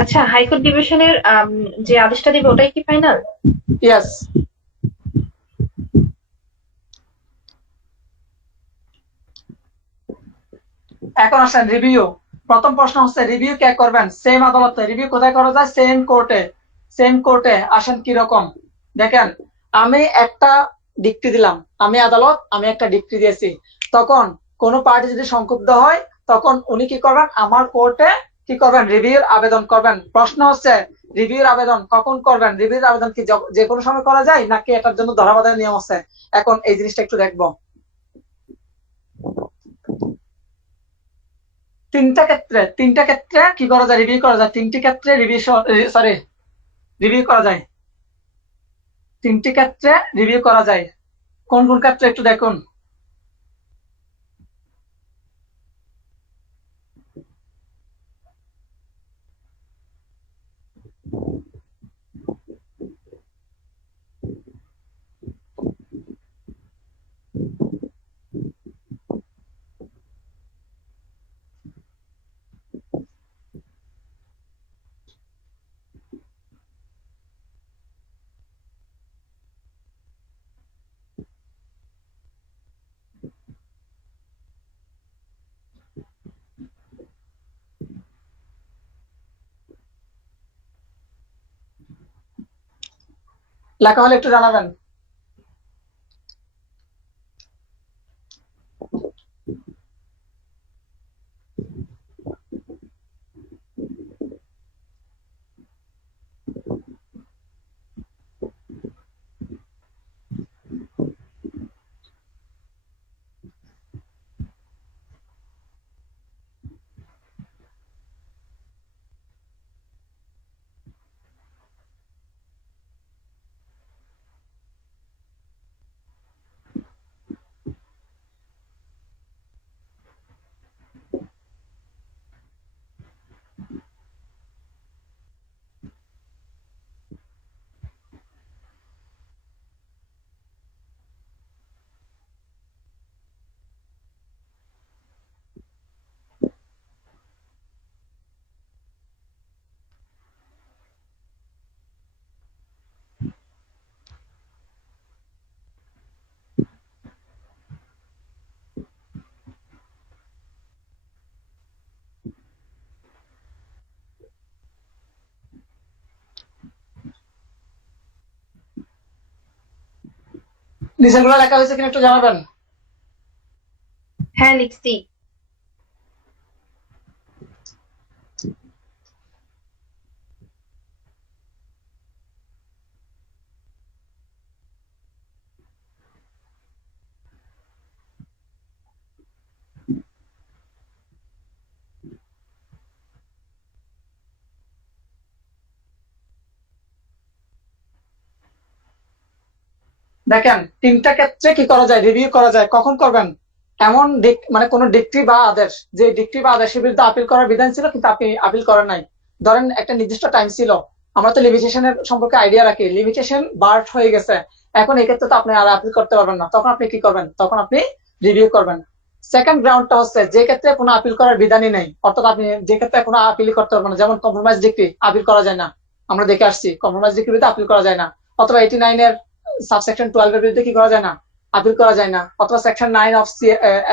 আচ্ছা, হাইকোর্ট ডিভিশনের যে আদেশটা দিবে ওটাই কি ফাইনাল? ইয়েস। এখন আসেন রিভিউ। প্রথম প্রশ্ন হচ্ছে রিভিউ কে করবেন? সেম আদালতে। রিভিউ কোথায় করা যায়? সেম কোর্টে। সেম কোর্টে আসেন কিরকম দেখেন। আমি একটা ডিক্রি দিলাম, আমি আদালত, আমি একটা ডিক্রি দিয়েছি। তখন কোন পার্টি যদি সংক্ষুব্ধ হয় তখন উনি কি করবেন? আমার কোর্টে কি করবেন? রিভিউর আবেদন করবেন। প্রশ্ন হচ্ছে রিভিউর আবেদন কখন করবেন? রিভিউর আবেদন কি যে কোনো সময় করা যায় নাকি এটার জন্য ধরাবাঁধা নিয়ম আছে? এখন এই জিনিসটা একটু দেখবো। তিনটা ক্ষেত্রে কি করা যায়? রিভিউ করা যায়। তিনটি ক্ষেত্রে রিভিউ করা যায়। তিনটি ক্ষেত্রে রিভিউ করা যায়। কোন কোন ক্ষেত্রে একটু দেখুন। লেখা হলে একটু জানাবেন। নিচের গুলো লেখা হয়েছে কিনা একটু জানাবেন। হ্যাঁ, লিখছি। দেখেন, তিনটা ক্ষেত্রে কি করা যায়? রিভিউ করা যায়। কখন করবেন? এমন মানে কোন ডিক্রি বা আদেশ, যে ডিক্রি বা আদেশের বিরুদ্ধে আপিল করার বিধান ছিল কিন্তু আপনি আপিল করেন নাই। ধরেন একটা নির্দিষ্ট টাইম ছিল, আমরা তো লিমিটেশনের সম্পর্কে আইডিয়া রাখি, লিমিটেশন বার্ট হয়ে গেছে, এখন এই ক্ষেত্রে তো আপনি আর আপিল করতে পারবেন না। তখন আপনি কি করবেন? তখন আপনি রিভিউ করবেন। সেকেন্ড গ্রাউন্ডটা হচ্ছে যে ক্ষেত্রে কোনো আপিল করার বিধানই নেই, অর্থাৎ আপনি যে ক্ষেত্রে কোনো আপিল করতে পারবেন না, যেমন কম্প্রোমাইজ ডিক্রি আপিল করা যায় না, আমরা দেখে আসছি কম্প্রোমাইজ ডিক্রির বিরুদ্ধে আপিল করা যায় না। অথবা 89 এর সাবসেকশন 12 এর বিরুদ্ধে কি করা যায় না? আপিল করা যায় না। অথবা section 9 of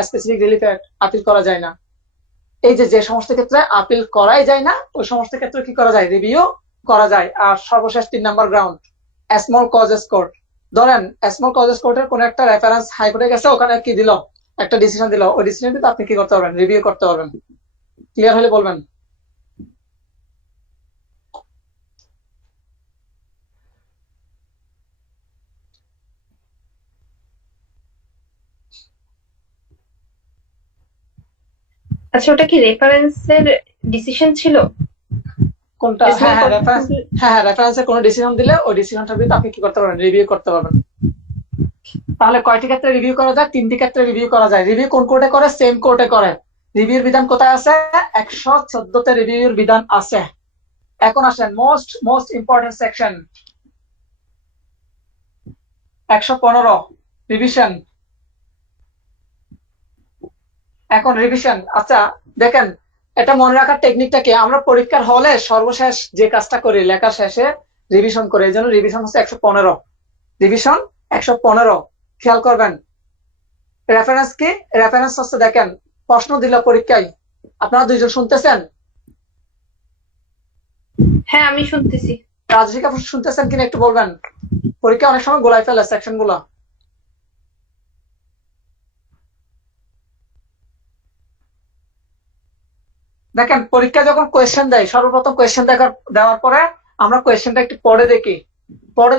specific relief act appeal করা যায় না। এই যে যে সমস্ত ক্ষেত্রে আপিল করাই যায় না, ওই সমস্ত ক্ষেত্রে কি করা যায়? রিভিউ করা যায়। আর সর্বশেষ 3 নম্বর গ্রাউন্ড, স্মল কজেস কোর্ট। ধরেন স্মল কজেস কোর্টের কোন একটা রেফারেন্স হাইকোর্টে গেছে, ওখানে কি দিল? একটা ডিসিশন দিল, ওই ডিসিশনটি আপনি কি করতে পারবেন? রিভিউ করতে পারবেন। ক্লিয়ার হলে বলবেন। আচ্ছা, ওটা কি রেফারেন্সের ডিসিশন ছিল? কোনটা? হ্যাঁ হ্যাঁ, রেফারেন্স। হ্যাঁ হ্যাঁ, রেফারেন্সে কোনো ডিসিশন দিলে ওই ডিসিশনটার বিরুদ্ধে আপনি কি করতে পারবেন? রিভিউ করতে পারবেন। তাহলে কয়টি ক্ষেত্রে রিভিউ করা যায়? 3টি ক্ষেত্রে রিভিউ করা যায়। রিভিউ কোন কোর্টে করে? সেম কোর্টে করে। রিভিউর বিধান কোথায় আছে? 114তে রিভিউর বিধান আছে। এখন আসেন most most important section 115, revision. এখন রিভিশন, আচ্ছা দেখেন, এটা মনে রাখার টেকনিকটা কি? আমরা পরীক্ষার হলে সর্বশেষ যে কাজটা করি, লেখার শেষে রিভিশন করি। এই জন্য রিভিশন হচ্ছে 115। রিভিশন 115, খেয়াল করবেন। রেফারেন্স কি? রেফারেন্স হচ্ছে, দেখেন প্রশ্ন দিল পরীক্ষায়, আপনারা দুইজন শুনতেছেন? হ্যাঁ, আমি শুনতেছি। রাজশিকা শুনতেছেন কিনা একটু বলবেন। পরীক্ষা অনেক সময় গোলাই ফেলে সেকশন গুলো। দেখেন পরীক্ষা যখন কোয়েশ্চেন দেয়, সর্বপ্রথম কোয়েশ্চেন দেওয়ার পরে আমরা কোয়েশ্চেনটা একটু পড়ে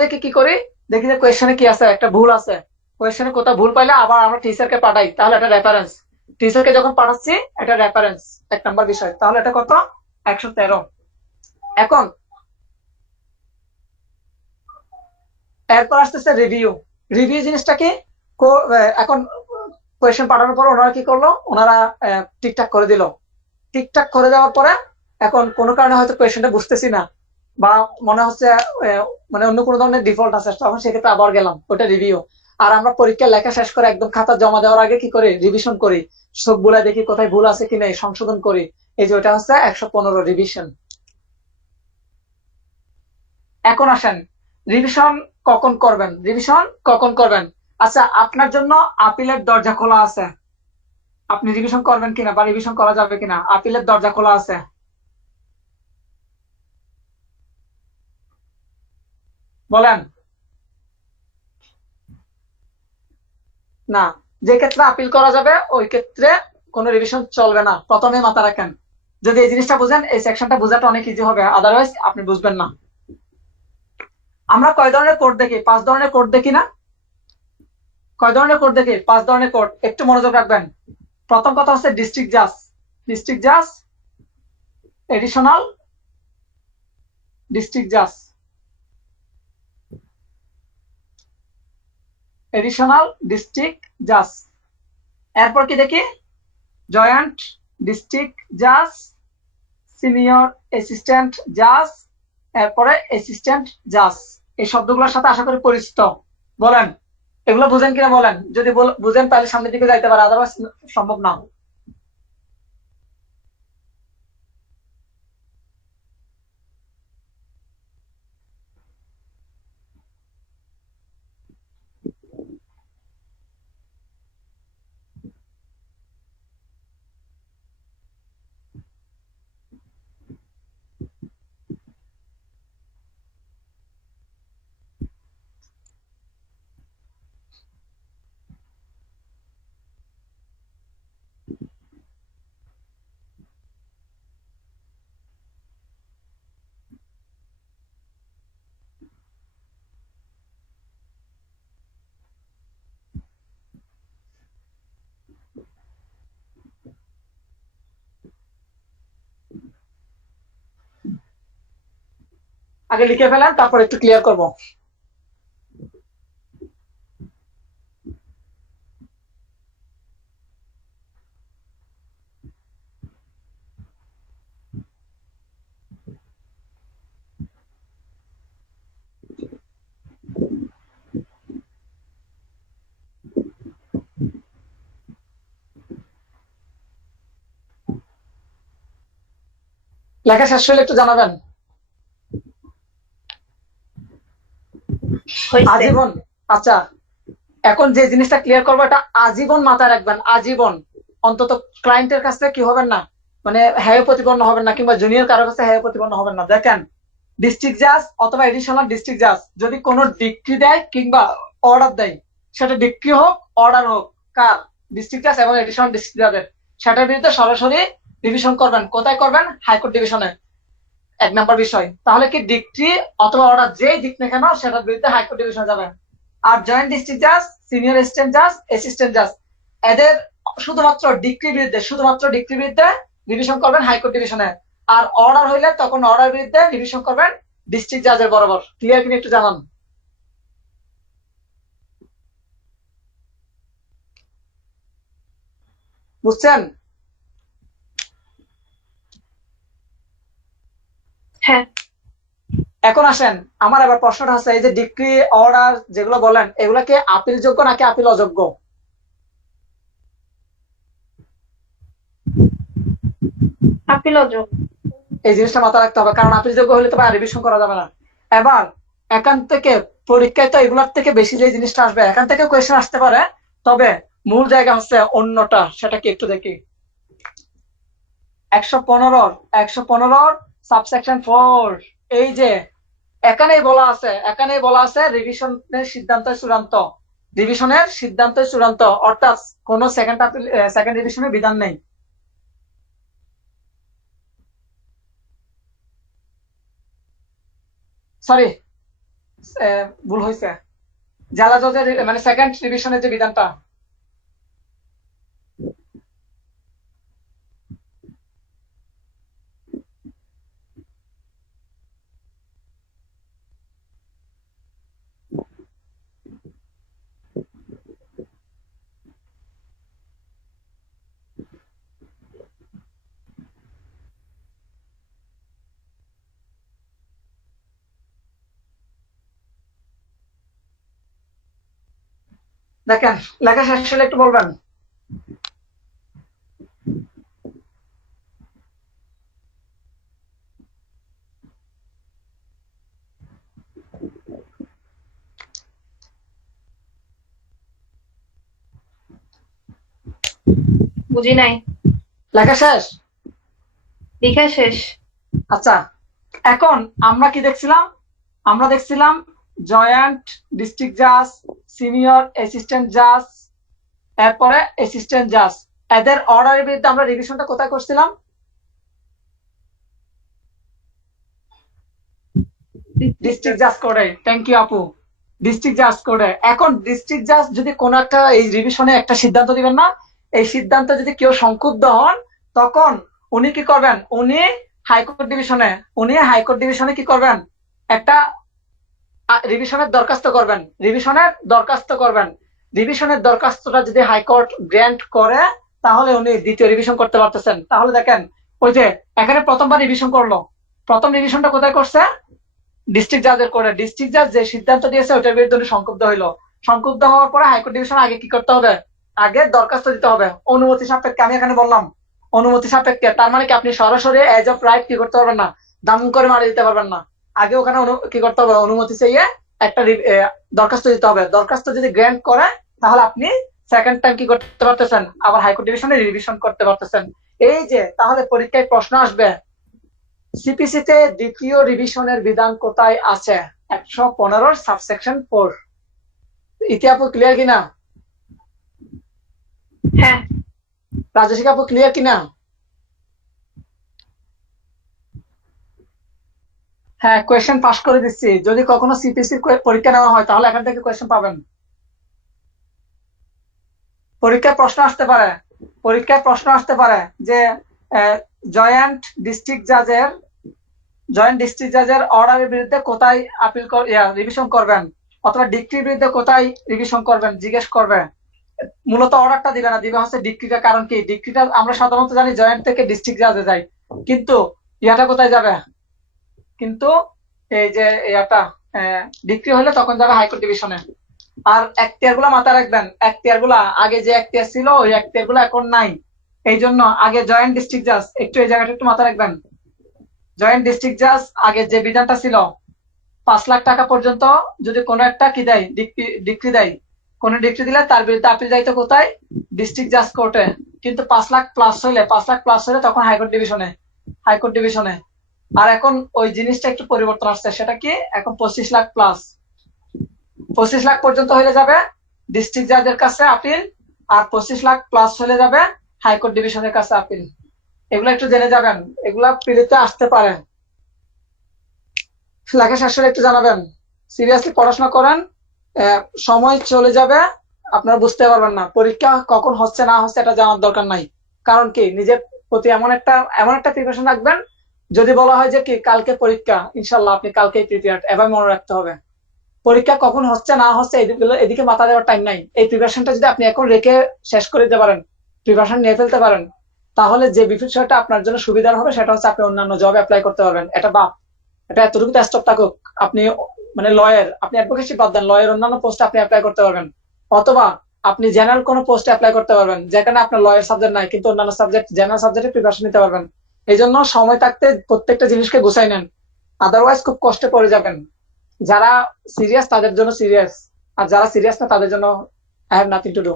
দেখি কি করি, দেখি যে কোয়েশ্চেনে কি আছে, একটা ভুল আছে। কোয়েশ্চেনে কোথাও ভুল পাইলে আবার আমরা টিচারকে পাঠাই, তাহলে এটা রেফারেন্স। টিচারকে যখন পাঠাচ্ছি এটা রেফারেন্স, 1 নম্বর বিষয়। তাহলে এটা কত? 113। এখন এরপর আসতেছে রিভিউ। রিভিউ জিনিসটা কি? এখন কোয়েশ্চেন পাঠানোর পর ওনারা কি করলো, ওনারা ঠিকঠাক করে দিল। ঠিকঠাক করে দেওয়ার পরে এখন কোনো কারণে হয়তো কোয়েশ্চেনটা বুঝতেছি না, বা মনে হচ্ছে মানে অন্য কোনো ধরনের ডিফল্ট আছে, তখন সেক্ষেত্রে আবার গেলাম, ওটা রিভিউ। আর আমরা পরীক্ষা লেখা শেষ করে একদম খাতা জমা দেওয়ার আগে কি করি, রিভিশন করি, সব গুলা দেখি কোথায় ভুল আছে কিনা, সংশোধন করি। এই যে ওটা হচ্ছে 115 রিভিশন। এখন আসেন, রিভিশন কখন করবেন? আচ্ছা, আপনার জন্য আপিলের দরজা খোলা আছে, আপনি রিভিশন করবেন কিনা বা রিভিশন করা যাবে কিনা, আপিলের দরজা খোলা আছে। বলেন। না, যে ক্ষেত্রে আপিল করা যাবে ওই ক্ষেত্রে কোনো রিভিশন চলবে না, প্রথমে মাথা রাখেন। যদি এই জিনিসটা বুঝেন, এই সেকশনটা বোঝাটা অনেক ইজি হবে, আদারওয়াইজ আপনি বুঝবেন না। আমরা কয় ধরনের কোড দেখি? 5 ধরনের কোড দেখি না? কয় ধরনের কোড দেখি? 5 ধরনের কোড, একটু মনোযোগ রাখবেন। প্রথম কথা হচ্ছে ডিস্ট্রিক্ট জাজ, এডিশনাল ডিস্ট্রিক্ট জাজ, এরপর কি দেখি? জয়েন্ট ডিস্ট্রিক্ট জাজ, সিনিয়র অ্যাসিস্ট্যান্ট জাজ, এরপরে অ্যাসিস্ট্যান্ট জাজ। এই শব্দগুলোর সাথে আশা করি পরিচিত। বলেন, এগুলো বুঝেন কিনা বলেন। যদি বুঝেন তাহলে সামনের দিকে যাইতে পারে, আদারওয়াইজ সম্ভব না। আগে লিখে ফেলেন, তারপর একটু ক্লিয়ার করব। লেখা শেষ হলে একটু জানাবেন। হয়েছে। আজীবন। আচ্ছা, এখন যে জিনিসটা ক্লিয়ার করবো, এটা আজীবন মাথায় রাখবেন, আজীবন। অন্তত ক্লায়েন্টের কাছে কি হবেন না, মানে হেয় প্রতিপন্ন হবেন না, কিংবা জুনিয়র কারোর কাছে হেয় প্রতিপন্ন হবেন না। দেখেন, ডিস্ট্রিক্ট জাজ অথবা এডিশনাল ডিস্ট্রিক্ট জাজ যদি কোনো ডিক্রি দেয় কিংবা অর্ডার দেয়, সেটা ডিক্রি হোক অর্ডার হোক, কার? ডিস্ট্রিক্ট জাজ এবং এডিশনাল ডিস্ট্রিক্ট জাজের, সেটার বিরুদ্ধে সরাসরি রিভিশন করবেন। কোথায় করবেন? হাইকোর্ট ডিভিশনে। 1 নম্বর বিষয়। তাহলে কি ডিক্রি অথবা অর্ডার যেই দিক না কেন, সেটার বিরুদ্ধে হাইকোর্ট ডিভিশনে যাবেন। আর জয়েন্ট ডিস্ট্রিক্ট জাজ, সিনিয়র অ্যাসিস্ট্যান্ট জাজ, অ্যাসিস্ট্যান্ট জাজ, এদের শুধুমাত্র ডিক্রি বিরুদ্ধে রিভিশন করবেন হাইকোর্ট ডিভিশনে। আর অর্ডার হইলে তখন অর্ডার বিরুদ্ধে রিভিশন করবেন ডিস্ট্রিক্ট জাজের বরাবর। ক্লিয়ার কিনা একটু জানান। বুঝছেন? হ্যাঁ, এখন আসেন, আমার আবার প্রশ্নটা হচ্ছে, এই যে ডিক্রি অর্ডার যেগুলো বলেন, এগুলা কি আপিল যোগ্য নাকি আপিল অযোগ্য? আপিল অযোগ্য। এই জিনিসটা মাথায় রাখতে হবে, কারণ আপিল যোগ্য হলে তো রিভিশন করা যাবে না। এবার এখান থেকে পরীক্ষায় তো এগুলোর থেকে বেশি যে জিনিসটা আসবে, এখান থেকে কোয়েশ্চেন আসতে পারে, তবে মূল জায়গা হচ্ছে অন্যটা, সেটা কি একটু দেখি। 115 সাবসেকশন 4। এই যে এখানেই বলা আছে রিভিশনের সিদ্ধান্ত চূড়ান্ত, অর্থাৎ কোন সেকেন্ড রিভিশনের বিধান নেই। সরি, ভুল হয়েছে। জেলা জজের মানে সেকেন্ড রিভিশনের যে বিধানটা, দেখেন লেখা শেষ হলে একটু বলবেন। বুঝি নাই। লেখা শেষ? লেখা শেষ। আচ্ছা, এখন আমরা কি দেখছিলাম? আমরা দেখছিলাম জয়েন্ট ডিস্ট্রিক্ট জাজ, সিনিয়র অ্যাসিস্ট্যান্ট জাজ, এরপরে অ্যাসিস্ট্যান্ট জাজ, এদের অর্ডারের বিরুদ্ধে আমরা রিভিশনটা কোথায় করছিলাম? ডিস্ট্রিক্ট জাজ কোডে। থ্যাংক ইউ আপু। ডিস্ট্রিক্ট জাজ কোডে। এখন ডিস্ট্রিক্ট জাজ যদি কোনো একটা এই রিভিশনে একটা সিদ্ধান্ত দিবেন না, এই সিদ্ধান্ত যদি কেউ সংক্ষুব্ধ হন, তখন উনি কি করবেন? উনি হাইকোর্ট ডিভিশনে কি করবেন? একটা রিভিশনের দরখাস্ত করবেন। রিভিশনের দরখাস্তটা যদি হাইকোর্ট গ্র্যান্ট করে, তাহলে উনি দ্বিতীয় রিভিশন করতে পারতেছেন। তাহলে দেখেন, ওই যে এখানে প্রথমবার রিভিশন করলো, প্রথম রিভিশনটা কোথায় করছে? ডিস্ট্রিক্ট জাজের করে। ডিস্ট্রিক্ট জাজ যে সিদ্ধান্ত দিয়েছে ওটার বিরুদ্ধে উনি সংক্ষুব্ধ হইলো। সংক্ষুব্ধ হওয়ার পরে হাইকোর্ট ডিভিশন আগে কি করতে হবে? আগে দরখাস্ত দিতে হবে অনুমতি সাপেক্ষে। আমি এখানে বললাম অনুমতি সাপেক্ষে, তার মানে কি আপনি সরাসরি এজ অফ রাইট কি করতে পারবেন না, দাম করে মারি দিতে পারবেন না। আগে ওখানে কি করতে হবে? অনুমতি চাইয়ে একটা দরখাস্ত দিতে হবে। দরখাস্ত যদি গ্র্যান্ট করে, তাহলে আপনি সেকেন্ড টাইম কি করতে পারতেছেন? আবার হাইকোর্ট ডিভিশনে রিভিশন করতে পারতেছেন। এই যে তাহলে পরীক্ষায় প্রশ্ন আসবে, সিপিসিতে দ্বিতীয় রিভিশনের বিধান কোথায় আছে? 115 সাবসেকশন 4। ইতিহাপু ক্লিয়ার কিনা? হ্যাঁ। রাজস্বী আপু ক্লিয়ার কিনা? হ্যাঁ, কোয়েশ্চেন পাস করে দিচ্ছি। যদি কখনো সিপিসির পরীক্ষা নেওয়া হয়, তাহলে এখান থেকে কোয়েশ্চেন পাবেন। পরীক্ষায় প্রশ্ন আসতে পারে যে জয়েন্ট ডিস্ট্রিক্ট জাজের অর্ডারের বিরুদ্ধে কোথায় আপিল রিভিশন করবেন, অথবা ডিক্রির বিরুদ্ধে কোথায় রিভিশন করবেন জিজ্ঞেস করবে। মূলত অর্ডারটা দিবে না, দিবে হচ্ছে ডিক্রিটা। কারণ কি? ডিক্রিটা আমরা সাধারণত জানি জয়েন্ট থেকে ডিস্ট্রিক্ট জাজে যায়, কিন্তু ইয়াটা কোথায় যাবে? কিন্তু এই যে ইয়াটা ডিক্রি হলে তখন যাবে হাইকোর্ট ডিভিশনে। আর এখতিয়ার গুলা মাথায় রাখবেন। এখতিয়ার গুলা আগে যে এখতিয়ার ছিল, ওই এখতিয়ার গুলা এখন নাই। এই জন্য আগে জয়েন্ট ডিস্ট্রিক্ট জাজ, একটু এই জায়গাটা একটু মাথায় রাখবেন। জয়েন্ট ডিস্ট্রিক্ট জাজ আগে যে বিধানটা ছিল, 5 লাখ টাকা পর্যন্ত যদি কোনো একটা কি দেয়, ডিক্রি দেয়, কোন ডিক্রি দিলে তার বিরুদ্ধে আপিল যাইতো কোথায়? ডিস্ট্রিক্ট জাজ কোর্টে। কিন্তু 5 লাখ প্লাস হলে তখন হাইকোর্ট ডিভিশনে। আর এখন ওই জিনিসটা একটু পরিবর্তন আসছে। সেটা কি? এখন 25 লাখ প্লাস, 25 লাখ পর্যন্ত হলে যাবে ডিস্ট্রিক্ট জাজের কাছে আপিল, আর 25 লাখ প্লাস হলে যাবে হাইকোর্ট ডিভিশনের কাছে আপিল। এগুলো একটু জেনে যাবেন, এগুলা পিড়িতে আসতে পারে। লেখা শেষ হলে একটু জানাবেন। সিরিয়াসলি পড়াশোনা করেন, সময় চলে যাবে, আপনারা বুঝতে পারবেন না পরীক্ষা কখন হচ্ছে না হচ্ছে, এটা জানার দরকার নাই। কারণ কি? নিজের প্রতি এমন একটা প্রিপারেশন রাখবেন, যদি বলা হয় যে কি কালকে পরীক্ষা, ইনশাল্লাহ আপনি কালকেই প্রিপেয়ার্ড। এবার মনে রাখতে হবে পরীক্ষা কখন হচ্ছে না হচ্ছে এদিকে মাথা দেওয়ার টাইম নাই। এই প্রিপারেশনটা যদি আপনি এখন রেখে শেষ করে দিতে পারেন, প্রিপারেশন নিয়ে ফেলতে পারেন, তাহলে যে বিষয়টা আপনার জন্য সুবিধার হবে সেটা হচ্ছে আপনি অন্যান্য জব অ্যাপ্লাই করতে পারবেন। এটা এতটুকু স্টপ থাকুক, আপনি মানে লয়ার, আপনি অ্যাডভোকেসি বাদ দেন, লয়ার অন্যান্য পোস্টে আপনি অ্যাপ্লাই করতে পারবেন, অথবা আপনি জেনারেল কোনো পোস্টে অ্যাপ্লাই করতে পারবেন যেখানে আপনার লয়ার সাবজেক্ট নাই, কিন্তু অন্যান্য সাবজেক্ট জেনারেল সাবজেক্টে প্রিপারেশন নিতে পারবেন। এই জন্য সময় থাকতে প্রত্যেকটা জিনিসকে গুছাই নেন, আদারওয়াইজ খুব কষ্টে পড়ে যাবেন। যারা সিরিয়াস তাদের জন্য সিরিয়াস, আর যারা সিরিয়াস না তাদের জন্য I have nothing to do.